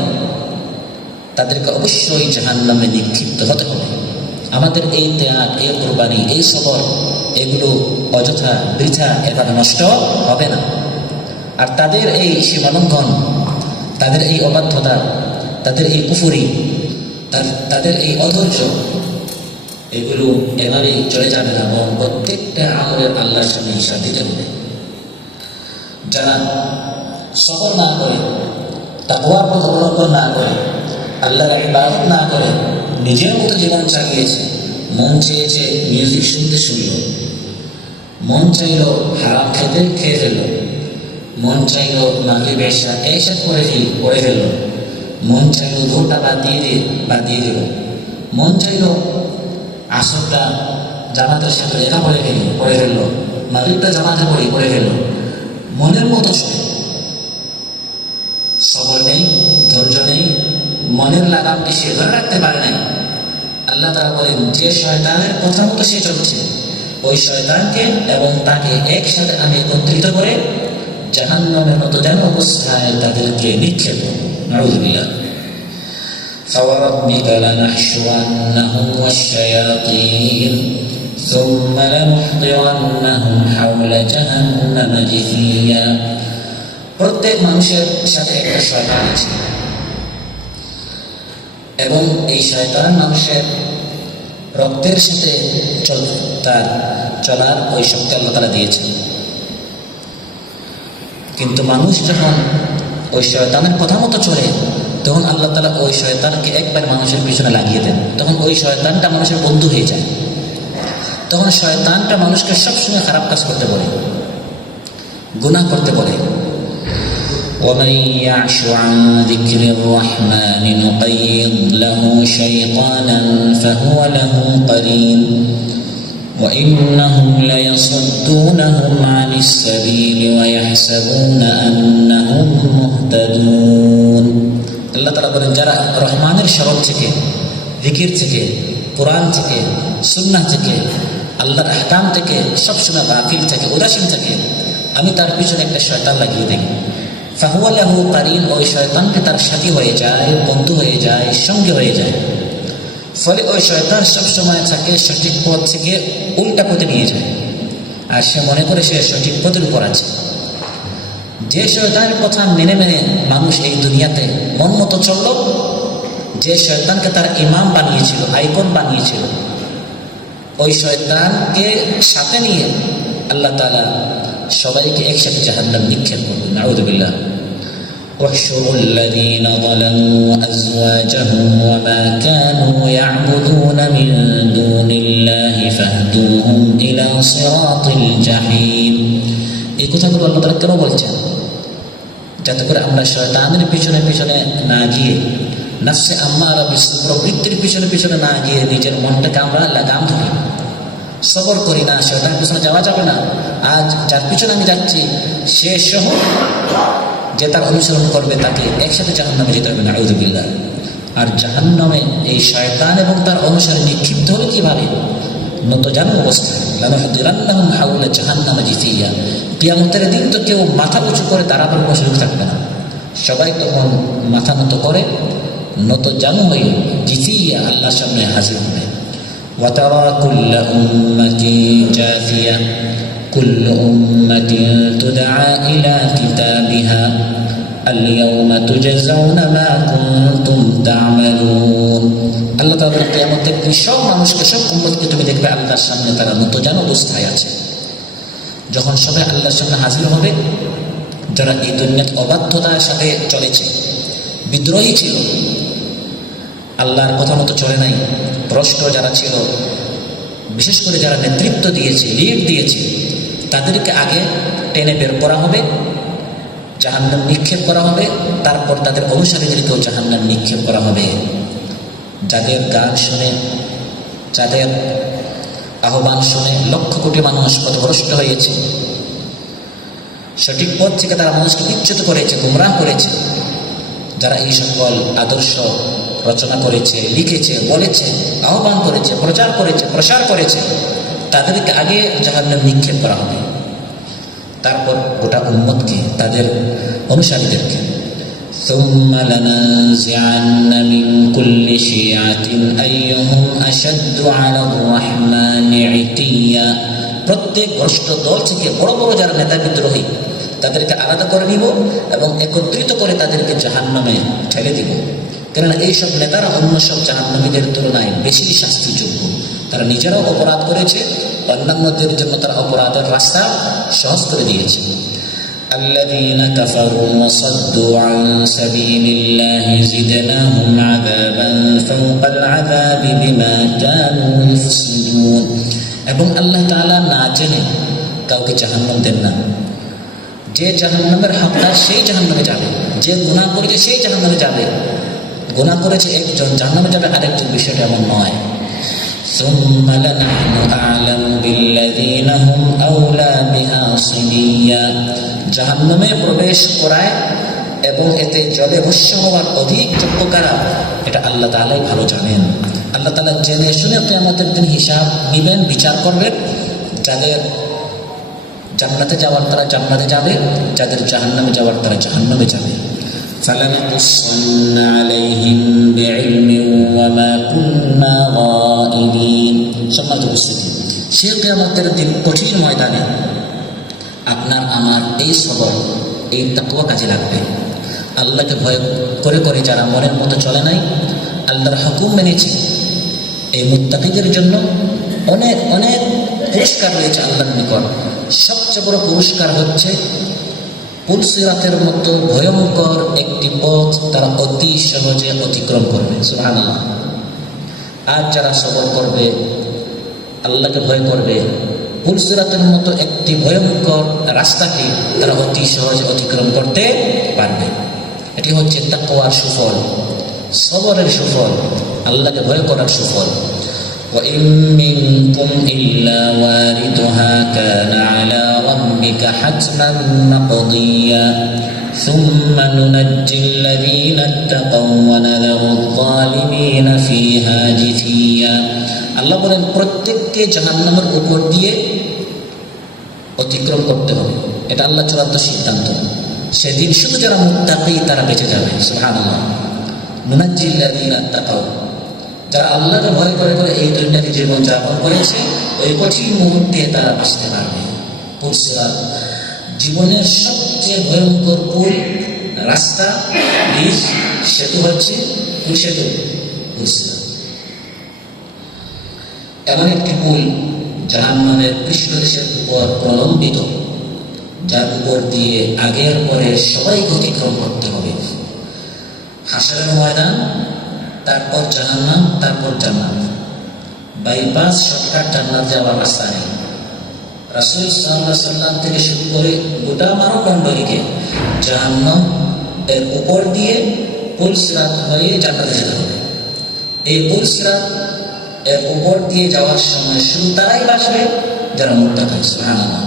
তাদেরকে অবশ্যই জাহান্নামে নিক্ষিপ্ত হতে হবে। আমাদের এই ত্যাগ, এই কোরবানি, এই সবর, এগুলো অযথা বৃথা এভাবে নষ্ট হবে না। আর তাদের এই সীমালঙ্ঘন, তাদের এই অবাধ্যতা, তাদের এই কুফরি, তাদের এই অধৈর্য, এগুলো এভাবেই চলে যাবে না, এবং প্রত্যেকটা আমলের আল্লাহর সামনে হিসাব দিতে হবে। যারা সবর না করে, তাকওয়ার পথ অবলম্বন না করে, আল্লাহর ইবাদত না করে, নিজের মতো জীবন চালিয়েছে, মন চেয়েছে মিউজিক শুনতে শুনল, মন চাইল হারাম খেতে খেয়ে ফেলল, মন চাইল মাগরিব এশা একসাথে পড়ে ফেলল, মন চাইল ভোরটা বাদ দিয়ে দিল, মন চাইল আসরটা জামাতের সাথে এটা পড়ে ফেললো, মাগরিবটা জামাতে পড়ে ফেললো, মনের মতো সবর নেই, ধৈর্য নেই, মনের লাগামকে সে ধরে রাখতে পারে নাই। আল্লাহ তাআলা বলেন, যে শয়তানের কথা মতো সে চলছে, ওই শয়তানকে এবং তাকে একসাথে আমি একত্রিত করে জাহান্নামের মতো যেন অবস্থায় তাদেরকে নিক্ষেপ করব। নাউযুবিল্লাহ। فوربك لنحشرنهم والشياطين ثم لنحضرنهم حول جهنم جثيا। প্রত্যেক মানুষের সাথে একটা শয়তান আছে, এবং এই শয়তান মানুষের রক্তের সাথে তার চলার ওই শক্তি আল্লাহ তাআলা দিয়েছেন। কিন্তু মানুষ যখন ওই শয়তানের কথা মতো চলে, তখন আল্লাহ তাআলা ওই শয়তানকে একবার মানুষের পিছনে লাগিয়ে দেন, তখন ওই শয়তানটা মানুষের বন্ধু হয়ে যায়। তখন শয়তানটা মানুষকে সবসময় খারাপ কাজ করতে বলে, গুনাহ করতে বলে। ومن يعش عن ذكر الرحمن نقيض له شيطانا فهو له قرين وإنهم ليصدونهم عن السبيل ويحسبون أنهم مهتدون। আল্লাহ তাআলা বলেন, যারা রহমানের স্মরণ থেকে, জিকির থেকে, কোরআন থেকে, সুন্নাহ থেকে, আল্লাহর আহকাম থেকে সবসময় গাফিল থাকে, উদাসীন থাকে, আমি তার পিছনে একটা শয়তান লাগিয়ে দিই। ফাহুয়া লাহু কারিন, ওই শয়তানকে তার সাথী হয়ে যায়, বন্ধু হয়ে যায়, সঙ্গী হয়ে যায়। ফলে ওই শয়তান সবসময় তাকে সঠিক পথ থেকে উল্টা পথে নিয়ে যায়, আর সে মনে করে সে সঠিক পথের উপর আছে। যে শয়তানের কথা মেনে মেনে মানুষ এই দুনিয়াতে মন মতো চলল, যে শয়তানকে তার ইমাম বানিয়েছিল, আইকন বানিয়েছিল, ওই শয়তানকে সাথে নিয়ে আল্লাহ তাআলা সবাইকে একসাথে জাহান্নামে নিক্ষেপ করবেন। নাউযু বিল্লাহ। واحشروا الذين ظلموا وأزواجهم وما كانوا يعبدون من دون الله فاهدوهم إلى صراط الجحيم। এই কথাগুলো আল্লাহ তাআলা কেন বলছেন? যাতে করে আমরা শয়তানের পিছনে পিছনে না গিয়ে, নফসে আম্মারা বিসু প্রবৃত্তির পিছনে পিছনে না গিয়ে নিজের মনটাকে আমরা লাগাম ধরি, সবর করি না। শয়তানের পিছনে যাওয়া যাবে না। আজ যার পিছনে আমি যাচ্ছি সে সহ যে তার অনুসরণ করবে তাকে একসাথে জাহান্নামে যেতে হবে। নাউযু বিল্লাহ। আর জাহান্নামে এই শয়তান এবং তার অনুসারী নিক্ষিপ্ত হলে কিভাবে? নতজানু অবস্থায়, লানুহদিরান্নাহুম হাওলা জাহান্নামা জিসিয়া। কিয়ামতের দিন তো কেউ মাথা উঁচু করে দাঁড়াবার কোনো সুযোগ থাকবে না। সবাই তখন মাথা নত করে নতজানু হয়ে জিসিয়া আল্লাহর সামনে হাজির হবে। ওয়াতারা কুল্লা উম্মাতি জাসিয়া كل أمة تدعى إلى كتابها اليوم تجزون ما كنتم تعملون। আল্লাহ তাআলা কিয়ামতের দিন সব মানুষকে, সব উম্মতকে তুমি দেখবে আল্লাহর সামনে তারা নতজান অবস্থায় আছে। যখন সবাই আল্লাহর সামনে হাজির হবে, যারা এই দুনিয়াতে অবাধ্যতার সাথে চলেছে, বিদ্রোহী ছিল, আল্লাহর কথা মতো চলে নাই, ভ্রষ্ট যারা ছিল, বিশেষ করে যারা নেতৃত্ব দিয়েছে, লিড দিয়েছে, তাদেরকে আগে টেনে বের করা হবে, জাহান্নাম নিক্ষেপ করা হবে। তারপর তাদের অনুসারীদেরকেও জাহান্নাম নিক্ষেপ করা হবে। যাদের গান শুনে, যাদের আহ্বান শুনে লক্ষ কোটি মানুষ পথভ্রষ্ট হয়েছে, সঠিক পথ থেকে তারা মানুষকে বিচ্যুত করেছে, গুমরাহ করেছে, যারা এই সকল আদর্শ রচনা করেছে, লিখেছে, বলেছে, আহ্বান করেছে, প্রচার করেছে, প্রসার করেছে, তাদেরকে আগে জাহান্নামে নিক্ষেপ করা হবে। তারপর গোটা উম্মতকে, তাদের অনুসারীদেরকে। ثم لننزعن من كل شيعة أيهم أشد على الرحمن عتيا। প্রত্যেক ভ্রষ্ট দল থেকে বড় বড় যারা নেতা বিদ্রোহী, তাদেরকে আলাদা করে নিব এবং একত্রিত করে তাদেরকে জাহান্নামে ঠেলে দিব। কেননা এইসব নেতারা অন্য সব জাহান্নামীদের তুলনায় বেশি শাস্তিযোগ্য। তারা নিজেরাও অপরাধ করেছে, অন্যান্যদের জন্য তারা অপরাধের রাস্তা সহজ করে দিয়েছে। الذين كفروا وصدوا عن سبيل الله زدناهم عذابا فوق العذاب بما كانوا يفسدون। এবং আল্লাহ তাআলা না জেনে কাউকে জাহান্নাম দেন না। যে জাহান্নামের হকদার সেই জাহান্নামে যাবে, যে গুনাহ করেছে সেই জাহান্নামে যাবে। গুনাহ করেছে একজন, জাহান্নামে যাবে আরেকজন, বিষয়টা এমন নয়। ثم لنحن أعلم بالذين هم أولى بها صليا। জাহান্নামে প্রবেশ করায় এবং এতে জলে ভস্ম হওয়ার অধিক যোগ্য কারা, এটা আল্লাহ তাআলাই ভালো জানেন। আল্লাহ তাআলা জেনে শুনে কিয়ামতের দিন হিসাব নেবেন, বিচার করবেন। যাদের জান্নাতে যাওয়ার তারা জান্নাতে যাবে, যাদের জাহান্নামে যাওয়ার তারা জাহান্নামে যাবে। فلنقصن عليهم بعلم وما كنا غائبين। সম্মানিত উপস্থিতি, সে কিয়ামতের দিন কঠিন ময়দানে আপনার আমার এই সবর, এই তাকওয়া কাজে লাগবে। আল্লাহকে ভয় করে করে যারা মনের মতো চলে নাই, আল্লাহর হুকুম মেনেছে, এই মুত্তাকিদের জন্য অনেক অনেক পুরস্কার রয়েছে আল্লাহর নিকট। সবচেয়ে বড় পুরস্কার হচ্ছে পুলসিরাতের মতো ভয়ঙ্কর একটি পথ তারা অতি সহজে অতিক্রম করবে, সুবহানাল্লাহ। আর যারা সবর করবে, আল্লাহকে ভয় করবে, পুলসিরাতের মতো একটি ভয়ঙ্কর রাস্তাকে তারা অতি সহজে অতিক্রম করতে পারবে। এটি হচ্ছে তাকওয়ার সুফল, সবরের সুফল, আল্লাহকে ভয় করার সুফল। وَإِن مِّنكُمْ إِلَّا وَارِدُهَا كَانَ عَلَى رَبِّكَ حَتْمًا مَّقْضِيًّا ثُمَّ نُنَجِّي الَّذِينَ اتَّقَوْا وَنَذَرُ الظَّالِمِينَ فِيهَا جِثِيًّا। আল্লাহ বলেন প্রত্যেককে জাহান্নামের উপর দিয়ে অতিক্রম করতে হবে, এটা আল্লাহ চূড়ান্ত সিদ্ধান্ত। সেদিন শুধু যারা মুত্তাকি তারা বেঁচে যাবে, সুবহানাল্লাহ। নুনাজ্জিল লাযীনা তাকাউ, যারা আল্লাহকে ভয় করে করে এই দুনিয়াতে জীবন যাপন করেছে, ওই কঠিন মুহূর্তে তারা বাঁচতে পারবে। পুলসিরাত জীবনের সবচেয়ে ভয়ঙ্কর পুল, রাস্তা, ব্রিজ, সেতু হচ্ছে সেতু পুলসিরাত। এমন একটি পুল জাহান্নামের পৃষ্ঠদেশের উপর প্রলম্বিত, যার উপর দিয়ে আগের পরে সবাইকে অতিক্রম করতে হবে। হাসরের ময়দান, তারপর জাহান্নাম, তারপর জান্নাত। বাইপাস শর্টকাট জান্নাত যাওয়ার রাস্তা নেই। রাসূল সাল্লাল্লাহু আলাইহি ওয়াসাল্লাম থেকে শুরু করে গোটা মানব মণ্ডলীকে জাহান্নাম এর উপর দিয়ে পুলসিরাত হয়ে জান্নাতে যেতে হবে। এই পুলসিরাত এর উপর দিয়ে যাওয়ার সময় শুধু তারাই বাঁচবে যারা মুত্তাকি, সুবহানাল্লাহ।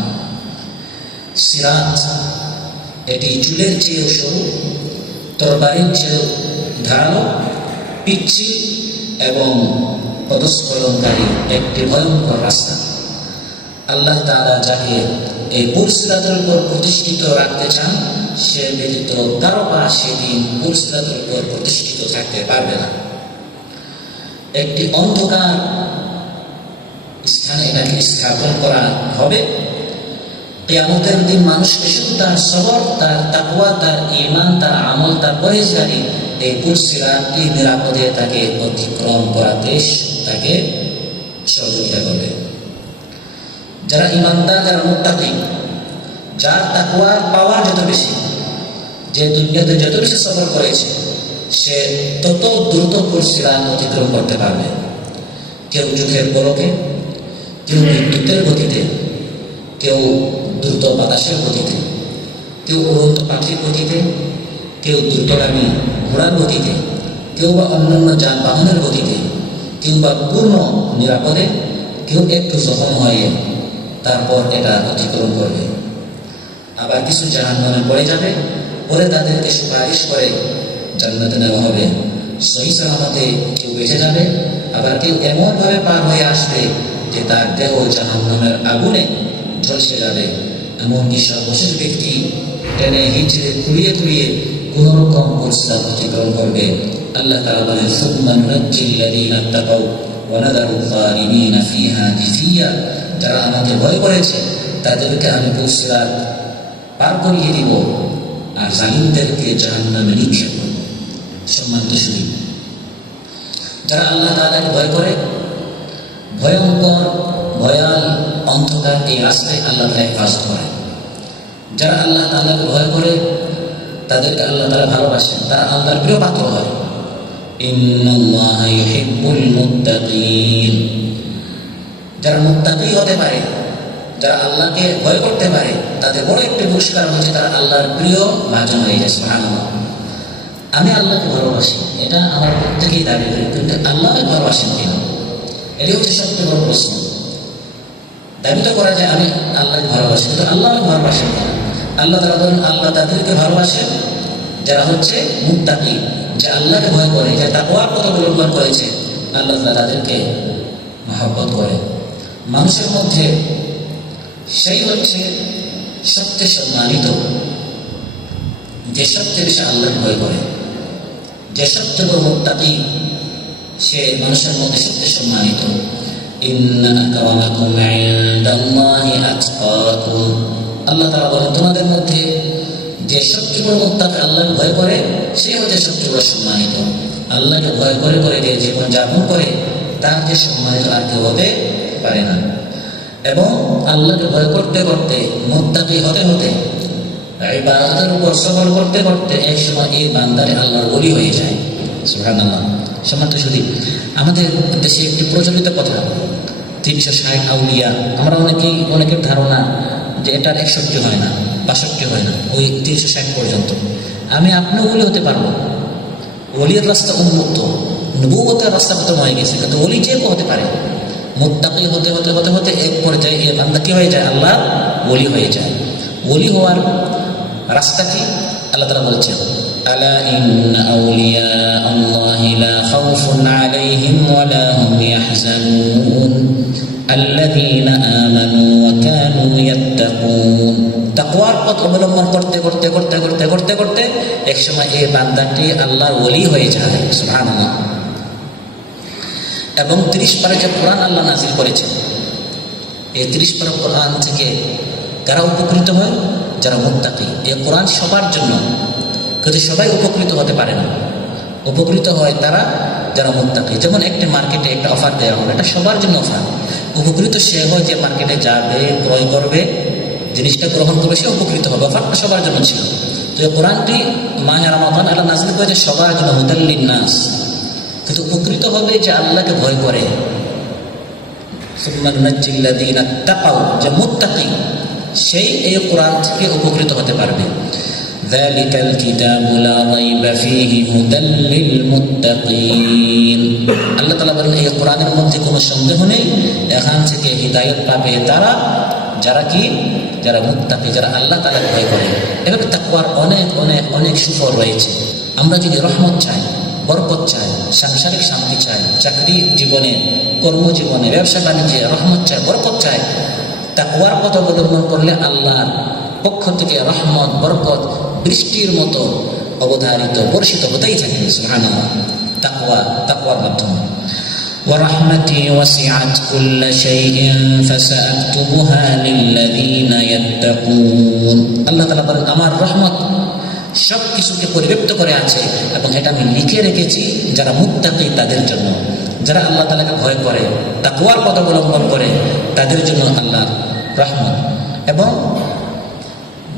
সিরাত এটি চুলের চেয়েও সরু, তরবারির চেয়েও ধারালো, পিচ্ছিল এবং পদস্খলনকারী একটি ভয়ঙ্কর রাস্তা। আল্লাহ তাআলা যাকে এই পুলসিরাতের উপর প্রতিষ্ঠিত রাখতে চান, সে ব্যতীত কারো পা সেদিন পুলসিরাতের উপর প্রতিষ্ঠিত থাকতে পারবে না। একটি অন্ধকার স্থানে এটাকে স্থাপন করা হবে। কিয়ামতের দিন মানুষকে শুধু তার সবর, তার তাকওয়া, তার ঈমান, তার আমল, তার পরহেজগারি, এই পুলসিরাতটি নিরাপদে তাকে অতিক্রম করাতে তাকে সহযোগিতা করবে। যারা ঈমানদার, যারা মুত্তাকি, যার তাকওয়ার পাওয়ার যত বেশি, যে দুনিয়াতে যত বেশি সবর করেছে, সে তত দ্রুত পুলসিরাত অতিক্রম করতে পারবে। কেউ চোখের পলকে, কেউ বিদ্যুতের গতিতে, কেউ দ্রুত বাতাসের গতিতে, কেউ উড়ন্ত পাখির গতিতে, কেউ দ্রুতগামী ঘোড়ার গতিতে, কেউ বা অন্যান্য যানবাহনের গতিতে, কেউ বা পূর্ণ নিরাপদে, কেউ একটু জখম হয়ে তারপর এটা অতিক্রম করবে। আবার কিছু জাহান্নামে পড়ে যাবে, পরে তাদেরকে সুপারিশ করে জান্নাতে নেওয়া হবে। সহি সালামতে কেউ বেঁচে যাবে, আবার কেউ এমনভাবে পার হয়ে আসবে যে তার দেহ জাহান্নামের আগুনে ঝলসে যাবে। এমনকি সর্বশেষ ব্যক্তি টেনে হিঁচড়ে খুঁড়িয়ে খুঁড়িয়ে কোন রকম পুলসিরাত অতিক্রম করবে। আল্লাহ তাআলা বলেন, সুম্মা নুনাজ্জিল লাযীনা তাকাউ ওয়া নাযারু যালিমিনা ফিহা জিসিয়া। যারা আমাকে ভয় করেছে তাদেরকে আমি পুলসিরাত পার করিয়ে দিব, আর জালিমদেরকে জাহান্নামে নিক্ষেপ করব। সম্মানিত শুনি, যারা আল্লাহ তাআলাকে ভয় করে, ভয়ঙ্কর ভয়াল অন্ধকার এই রাস্তায় আল্লাহ তাআলা হেফাজত করে। যারা আল্লাহ তাআলাকে ভয় করে তাদেরকে আল্লাহ তাআলা ভালোবাসেন, তারা আল্লাহর প্রিয় পাত্র হয়। ইন্নাল্লাহা ইউহিব্বুল মুত্তাকিন। যারা মুত্তাকি হতে পারে, যারা আল্লাহকে ভয় করতে পারে, তাদের বড় একটি পুরস্কার হচ্ছে তারা আল্লাহর প্রিয় ভাজন হয়ে যায়, সুবহানাল্লাহ। আমি আল্লাহকে ভালোবাসি, এটা আমার প্রত্যেকেই দাবি করি, কিন্তু আল্লাহকে ভালোবাসেন কিনা, এটি হচ্ছে সবচেয়ে বড় প্রশ্ন। দাবি তো করা যায় আমি আল্লাহকে ভালোবাসি, কিন্তু আল্লাহকে ভালোবাসেন কিনা। আল্লাহ তাআলা বলেন, আল্লাহ তাদেরকে ভালোবাসেন যারা হচ্ছে মুত্তাকি, যে আল্লাহকে ভয় করে, যে তাকওয়ার পথ অবলম্বন করেছে, আল্লাহ তাআলা তাদেরকে মহব্বত করে। মানুষের মধ্যে সেই হচ্ছে সবচেয়ে সম্মানিত, যে সবচেয়ে বেশি আল্লাহকে ভয় করে, যে সবচেয়ে বড় মুত্তাকি, সে মানুষের মধ্যে সবচেয়ে সম্মানিত। ইন্না আকরামাকুম ইনদাল্লাহি আতকাকুম। আল্লাহ তাআলা বলেন, তোমাদের মধ্যে যে সবচেয়ে বড় মুত্তাকি, আল্লাহকে ভয় করে, সে হচ্ছে সবচেয়ে বড় সম্মানিত। আল্লাহকে ভয় করে করে যে জীবন যাপন করে, তার যে সম্মানিত আর কেউ হতে পারে না। এবং আল্লাহকে ভয় করতে করতে, মুত্তাকি হতে হতে ইবাদতের উপর সবর করতে করতে এক সময় এই বান্দারে আল্লাহর ওলি হয়ে যায়। সুবহানাল্লাহ। সম্মানিত শুধু আমাদের দেশে একটি প্রচলিত কথা 360 আউলিয়া, আমরা অনেকের ধারণা যে এটার 61 হয় না, 62 হয় না, ওই 360 পর্যন্ত। আমি আপনিও ওলি হতে পারবো, ওলির রাস্তা উন্মুক্ত, নবুয়তের রাস্তা খতম হয়ে গেছে, কিন্তু ওলি যে হতে পারে। মুত্তাকি হতে হতে হতে হতে এক পর্যায়ে এ বান্দা কি হয়ে যায়? আল্লাহ ওলি হয়ে যায়। ওলি হওয়ার রাস্তা কি? আল্লাহ তাআলা বলছেন, আলা ইন্না আউলিয়া আল্লাহি লা খাউফুন আলাইহিম ওয়া লা হুম ইয়াহজানুন আল্লাযীনা আমানু ওয়া কানু ইয়াত্তাকুন। তাকওয়ার পথ অবলম্বন করতে করতে করতে করতে করতে করতে একসময় এই বান্দাটি আল্লাহর ওলি হয়ে যায়। সুবহানাল্লাহ। এবং 30 পারা যে কোরআন আল্লাহ নাযিল করেছেন, এই 30 পারা কোরআন থেকে কারা উপকৃত হয়? যারা মুত্তাকি। এই কোরআন সবার জন্য, কিন্তু সবাই উপকৃত হতে পারে না। উপকৃত হয় তারা যারা মুত্তাকি। যেমন একটি মার্কেটে একটা অফার দেওয়া হবে, এটা সবার জন্য অফার। উপকৃত সে হয় যে মার্কেটে যাবে, ক্রয় করবে, জিনিসটা গ্রহণ করবে, সে উপকৃত হবে। অফারটা সবার জন্য ছিল। তো এই কোরআনটি মাহে রমাদান আল্লাহ নাযিল করেছে সবার জন্য, হুদাল লিন-নাস। কিন্তু উপকৃত হবে যে আল্লাহকে ভয় করে। সুম্মা নুনাজ্জিল্লাযীনা তাকাউ, যে মুত্তাকি, সেই এই কোরআন থেকে উপকৃত হতে পারবে। যালিকাল কিতাবু লা রাইবা ফীহি হুদাল লিল মুত্তাকিন। আল্লাহ তাআলা বলেন এই কোরআনের মধ্যে কোনো সন্দেহ নেই, এখান থেকে হিদায়াত পাবে তারা যারা মুত্তাকি, যারা আল্লাহ তাআলাকে ভয় করে। এভাবে তাকওয়ার অনেক অনেক অনেক সুফল রয়েছে। আমরা যদি রহমত চাই, বরকত চাই, সাংসারিক শান্তি চাই, চাকরি জীবনে, কর্মজীবনে, ব্যবসা বাণিজ্যে রহমত চাই, বরকত চাই, তাকওয়ার পথ অবলম্বন করলে আল্লাহর পক্ষ থেকে রহমত, বরকত বৃষ্টির মতো অবধারিত, বর্ষিত হতেই থাকে। সুবহানাল্লাহ। তাকওয়ার মাধ্যমে। ورحمتي وسعت كل شيء فسأكتبها للذين يتقون। আল্লাহ তাআলা বলেন আমার রহমত সব কিছুকে পরিব্যাপ্ত করে আছে এবং এটা আমি লিখে রেখেছি যারা মুত্তাকি তাদের জন্য, যারা আল্লাহ তাআলাকে ভয় করে, তাকওয়ার পথ অবলম্বন করে, তাদের জন্য আল্লাহর রহমত। এবং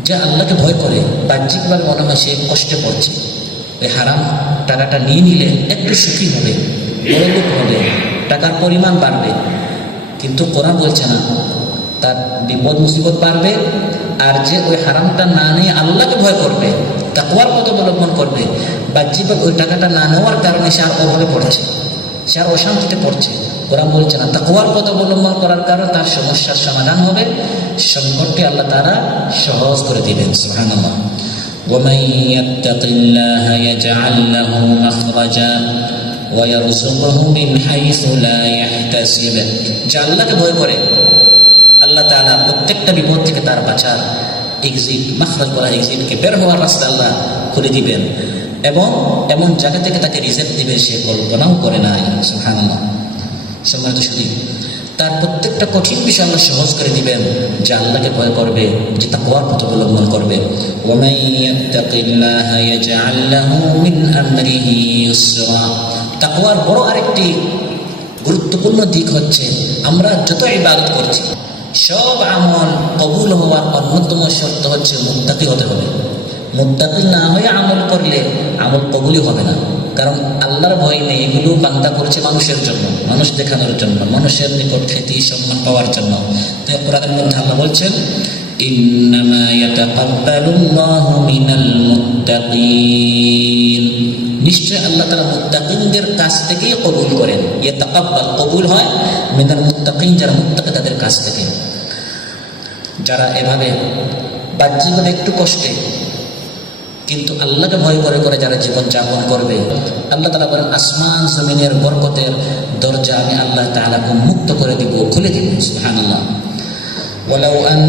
যে আল্লাহকে ভয় করে, বাহ্যিকভাবে মনে হয় সে কষ্টে পড়ছে, ওই হারাম টাকাটা নিয়ে নিলে একটু সুখী হবে, বড়লোক হবে, টাকার পরিমাণ বাড়বে, কিন্তু কোরআন বলছে না, তার বিপদ মুসিবত বাড়বে। আর যে ওই হারামটা না নিয়ে আল্লাহকে ভয় করবে, তাকওয়ার পথ অবলম্বন করবে, বাহ্যিকভাবে ওই টাকাটা না নেওয়ার কারণে সে আর অভাবে পড়ছে, সে আর অশান্তিতে পড়ছে। কোরআন বলছে না, তাকওয়ার পথ অবলম্বন করার কারণে তার সমস্যার সমাধান হবে, সংকটটি আল্লাহ তাআলা সহজ করে দিবেন। সুবহানাল্লাহ। ومن يتق الله يجعل له مخرجا ويرزقه من حيث لا يحتسب। যে আল্লাহকে ভয় করে, আল্লাহ তাআলা প্রত্যেকটা বিপদ থেকে তার বাঁচার এক্সিট, মাখরাজ বলা এক্সিটকে বের হওয়ার রাস্তা আল্লাহ খুলে দিবেন এবং এমন জায়গা থেকে তাকে রিজেক্ট দিবে সে কল্পনাও করে নাই। সুবহানাল্লাহ। সম্মানিত শুধু তার প্রত্যেকটা কঠিন বিষয় আল্লাহ সহজ করে দিবেন যে আল্লাহকে ভয় করবে, যে তাকওয়ার পথ অবলম্বন করবে। ওয়ামান ইয়াত্তাকিল্লাহা ইয়াজআল লাহু মিন আমরিহি ইউসরা। তাকওয়ার বড় আরেকটি গুরুত্বপূর্ণ দিক হচ্ছে আমরা যত ইবাদত করছি, সব আমল কবুল হওয়ার অন্যতম শর্ত হচ্ছে মুত্তাকি হতে হবে। মুত্তাকি না হয়ে আমল করলে আমল কবুলই হবে না, কারণ আল্লাহর ভয় নেই। এগুলো বান্দা করছে মানুষের জন্য, মানুষ দেখানোর জন্য, মানুষের নিকট খ্যাতি সম্মান পাওয়ার জন্য। তাই কোরআনের মধ্যে আল্লাহ বলছেন, ইন্নামা ইয়াতাকাব্বালুল্লাহু মিনাল মুত্তাকিন। নিশ্চয় আল্লাহ তাআলা মুত্তাকিনদের কাছ থেকেই কবুল করেন। ইয়াতাকাব্বাল, কবুল হয়, মিনাল মুত্তাকিন, যারা মুত্তাকি তাদের কাছ থেকে। যারা এভাবে বাহ্যিকভাবে একটু কষ্টে কিন্তু আল্লাহকে ভয় করে করে যারা জীবন যাপন করবে, আল্লাহ তাআলা বলেন আসমান জমিনের বরকতের দরজা আমি আল্লাহ তাআলা উন্মুক্ত করে দিব, খুলে দিব। সুবহানাল্লাহ। ولو أن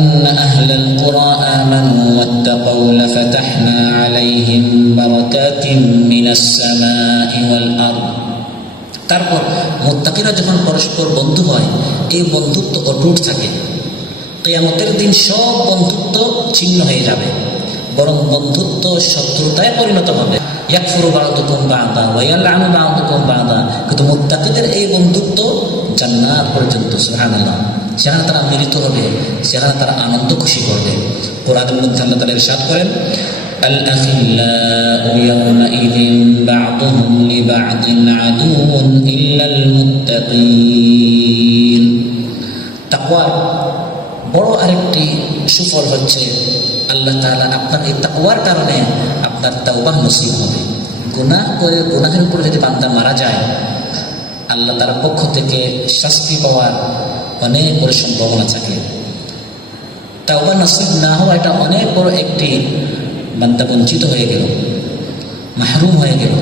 أهل القرى آمنوا واتقوا لفتحنا عليهم بركات من السماء والأرض। তারপর মুত্তাকিরা যখন পরস্পর বন্ধু হয়, এই বন্ধুত্ব অটুট থাকে। কিয়ামতের দিন সব বন্ধুত্ব ছিন্ন হয়ে যাবে, বরং বন্ধুত্ব শত্রুতায় পরিণত হবে। ইয়াকফুরু বা'দুকুম বা'দা ওয়া ইয়ালআনু বা'দুকুম বা'দা। কিন্তু মুত্তাকিদের এই বন্ধুত্ব জান্নাত পর্যন্ত। সুবহানাল্লাহ। সেখানে তারা মিলিত হবে, সেখানে তারা আনন্দ খুশি করবে। কোরআনের মধ্যে আল্লাহ তাআলা ইরশাদ করেন, আল আখিল্লাউ ইয়াওমাইযিন বা'দুহুম লিবা'দিন আদুউন ইল্লাল মুত্তাকিন। তাকওয়ার বড় আরেকটি সুফল হচ্ছে আল্লাহ তাআলা আপনার এই তাকওয়ার কারণে আপনার তাওবা নসিব হবে। গুনাহ করে গুনাহের উপর যদি বান্দা মারা যায়, আল্লাহ তার পক্ষ থেকে শাস্তি পাওয়ার অনেক বড় সম্ভাবনা থাকে। তাওবা নসিব না হওয়া এটা অনেক বড় একটি বান্দা বঞ্চিত হয়ে গেল, মাহরুম হয়ে গেল।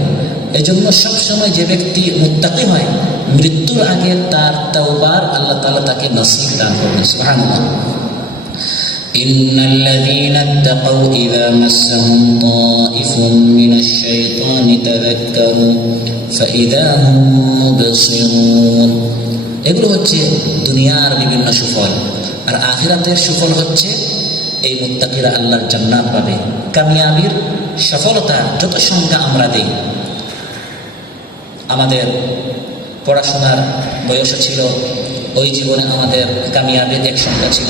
এজন্য সবসময় যে ব্যক্তি মুত্তাকি হয়, মৃত্যুর আগে তার তাওবার আল্লাহ তাআলা তাকে নসিব দান করবেন। সুবহানাল্লাহ। ইন্নাল্লাযীনা ইত্তাকাউ ইযা মাসসাহুম তাঈফুম মিনাশ শাইতানি তাযাক্কারু ফাইযা হুম মুবসিরুন। এগুলো হচ্ছে দুনিয়ার বিভিন্ন সুফল। আর আখিরাতের সুফল হচ্ছে এই মুত্তাকিরা আল্লাহর জান্নাত পাবে। কামিয়াবির সফলতা যত সংখ্যা আমরা দেই, আমাদের পড়াশোনার বয়স ছিল, ওই জীবনে আমাদের কামিয়াবির এক সংখ্যা ছিল,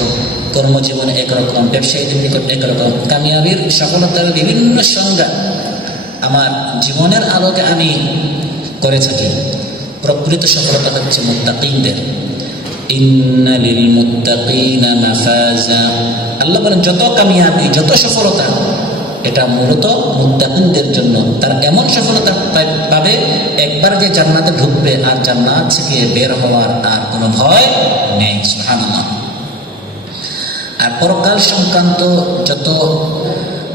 কর্মজীবনে একরকম, ব্যবসায়ীদের নিকট একরকম। কামিয়াবির সফলতার বিভিন্ন সংজ্ঞা আমার জীবনের আলোকে আমি করে থাকি। প্রকৃত সফলতা হচ্ছে মুত্তাকিনদের। ইন্না লিল মুত্তাকিনা মাফাজা। আল্লাহ বলেন যত কামিয়াবি, যত সফলতা, এটা মূলত মুত্তাকিনদের জন্য। তার এমন সফলতা পাবে, একবার যে জান্নাতে ঢুকবে আর জান্নাত থেকে বের হওয়ার আর কোনো ভয় নেই। সুবহানাল্লাহ। আর পরকাল সংক্রান্ত যত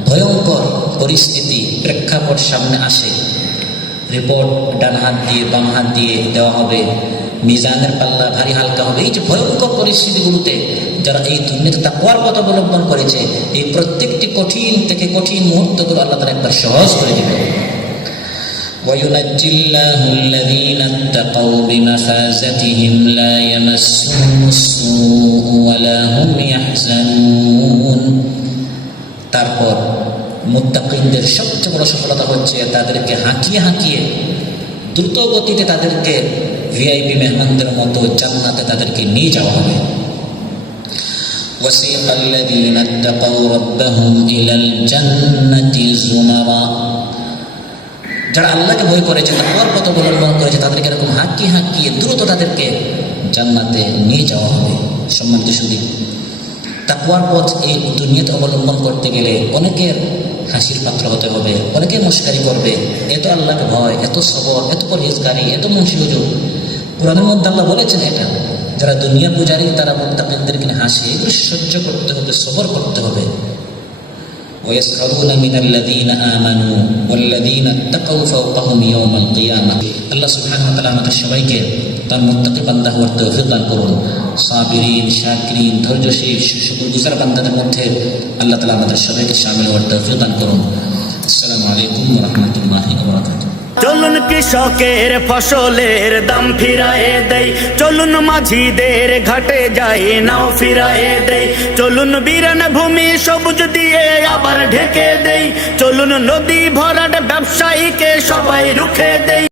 ভয়ঙ্কর পরিস্থিতি প্রেক্ষাপট সামনে আসে, রিপোর্ট ডান হাত দিয়ে বাম হাত দিয়ে দেওয়া হবে, মিজানের পাল্লা ভারী হালকা হবে, এই যে ভয়ঙ্কর পরিস্থিতিগুলোতে যারা এই দুনিয়াতে তাকওয়ার পথ অবলম্বন করেছে, এই প্রত্যেকটি কঠিন থেকে কঠিন মুহূর্তগুলো আল্লাহ তাআলা একবার সহজ করে দিবে। وَيُنَجِّي اللَّهُ الَّذِينَ اتَّقَوْا بِمَفَازَتِهِمْ لَا يَمَسُّهُمُ السُّوءُ وَلَا هُمْ يَحْزَنُونَ। তারপর মুত্তাকিনদের সবচেয়ে বড় সফলতা হচ্ছে তাদেরকে হাঁকিয়ে হাঁকিয়ে দ্রুত গতিতে তাদেরকে ভিআইপি মেহমানদের মতো জান্নাতে তাদেরকে নিয়ে যাওয়া হবে। وَسِيقَ الَّذِينَ اتَّقَوْا رَبَّهُمْ إِلَى الْجَنَّةِ زُمَرًا। যারা আল্লাহকে ভয় করেছে, তাকওয়ার পথ অবলম্বন করেছে, তাদেরকে এরকম হাঁকিয়ে হাঁকিয়ে দ্রুত তাদেরকে জান্নাতে নিয়ে যাওয়া হবে। সম্মানিত সুধী, তাকওয়ার পথ এই দুনিয়াতে অবলম্বন করতে গেলে অনেকের হাসির পাত্র হতে হবে, অনেকে মস্কারি করবে। এত আল্লাহকে ভয়, এত সবর, এত পরহেজগারি, এত মুন্সি হুজুর। কোরআনের মধ্যে আল্লাহ বলেছেন এটা যারা দুনিয়া পূজারী, তারা মুত্তাকিনদেরকে হাসে, এগুলো সহ্য করতে হবে, সবর করতে হবে। ويسخرون من الذين آمنوا والذين اتقوا فوقهم يوم القيامة। আল্লাহ সুবহানাহু ওয়া তাআলা আমাদের সবাইকে তার মুত্তাকি বান্দা হওয়ার তৌফিক দান করুন। সাবিরিন, শাকিরিন, ধৈর্যশীল, শুকরগুজার বান্দাদের মধ্যে আল্লাহ তাআলা আমাদের সবাইকে শামিল হওয়ার তৌফিক দান করুন। আসসালামু আলাইকুম ওয়া রাহমাতুল্লাহি ওয়া বারাকাতুহু। চলুন কৃষকের ফসলের দাম ফিরায়ে দেই, চলুন মাঝিদের ঘাটে যাই নাও ফিরায়ে দেই, চলুন বিরান ভূমি সবুজ দিয়ে আবার ঢেকে দেই, চলুন নদী ভরাট ব্যবসায়ীকে সবাই রুখে দেই।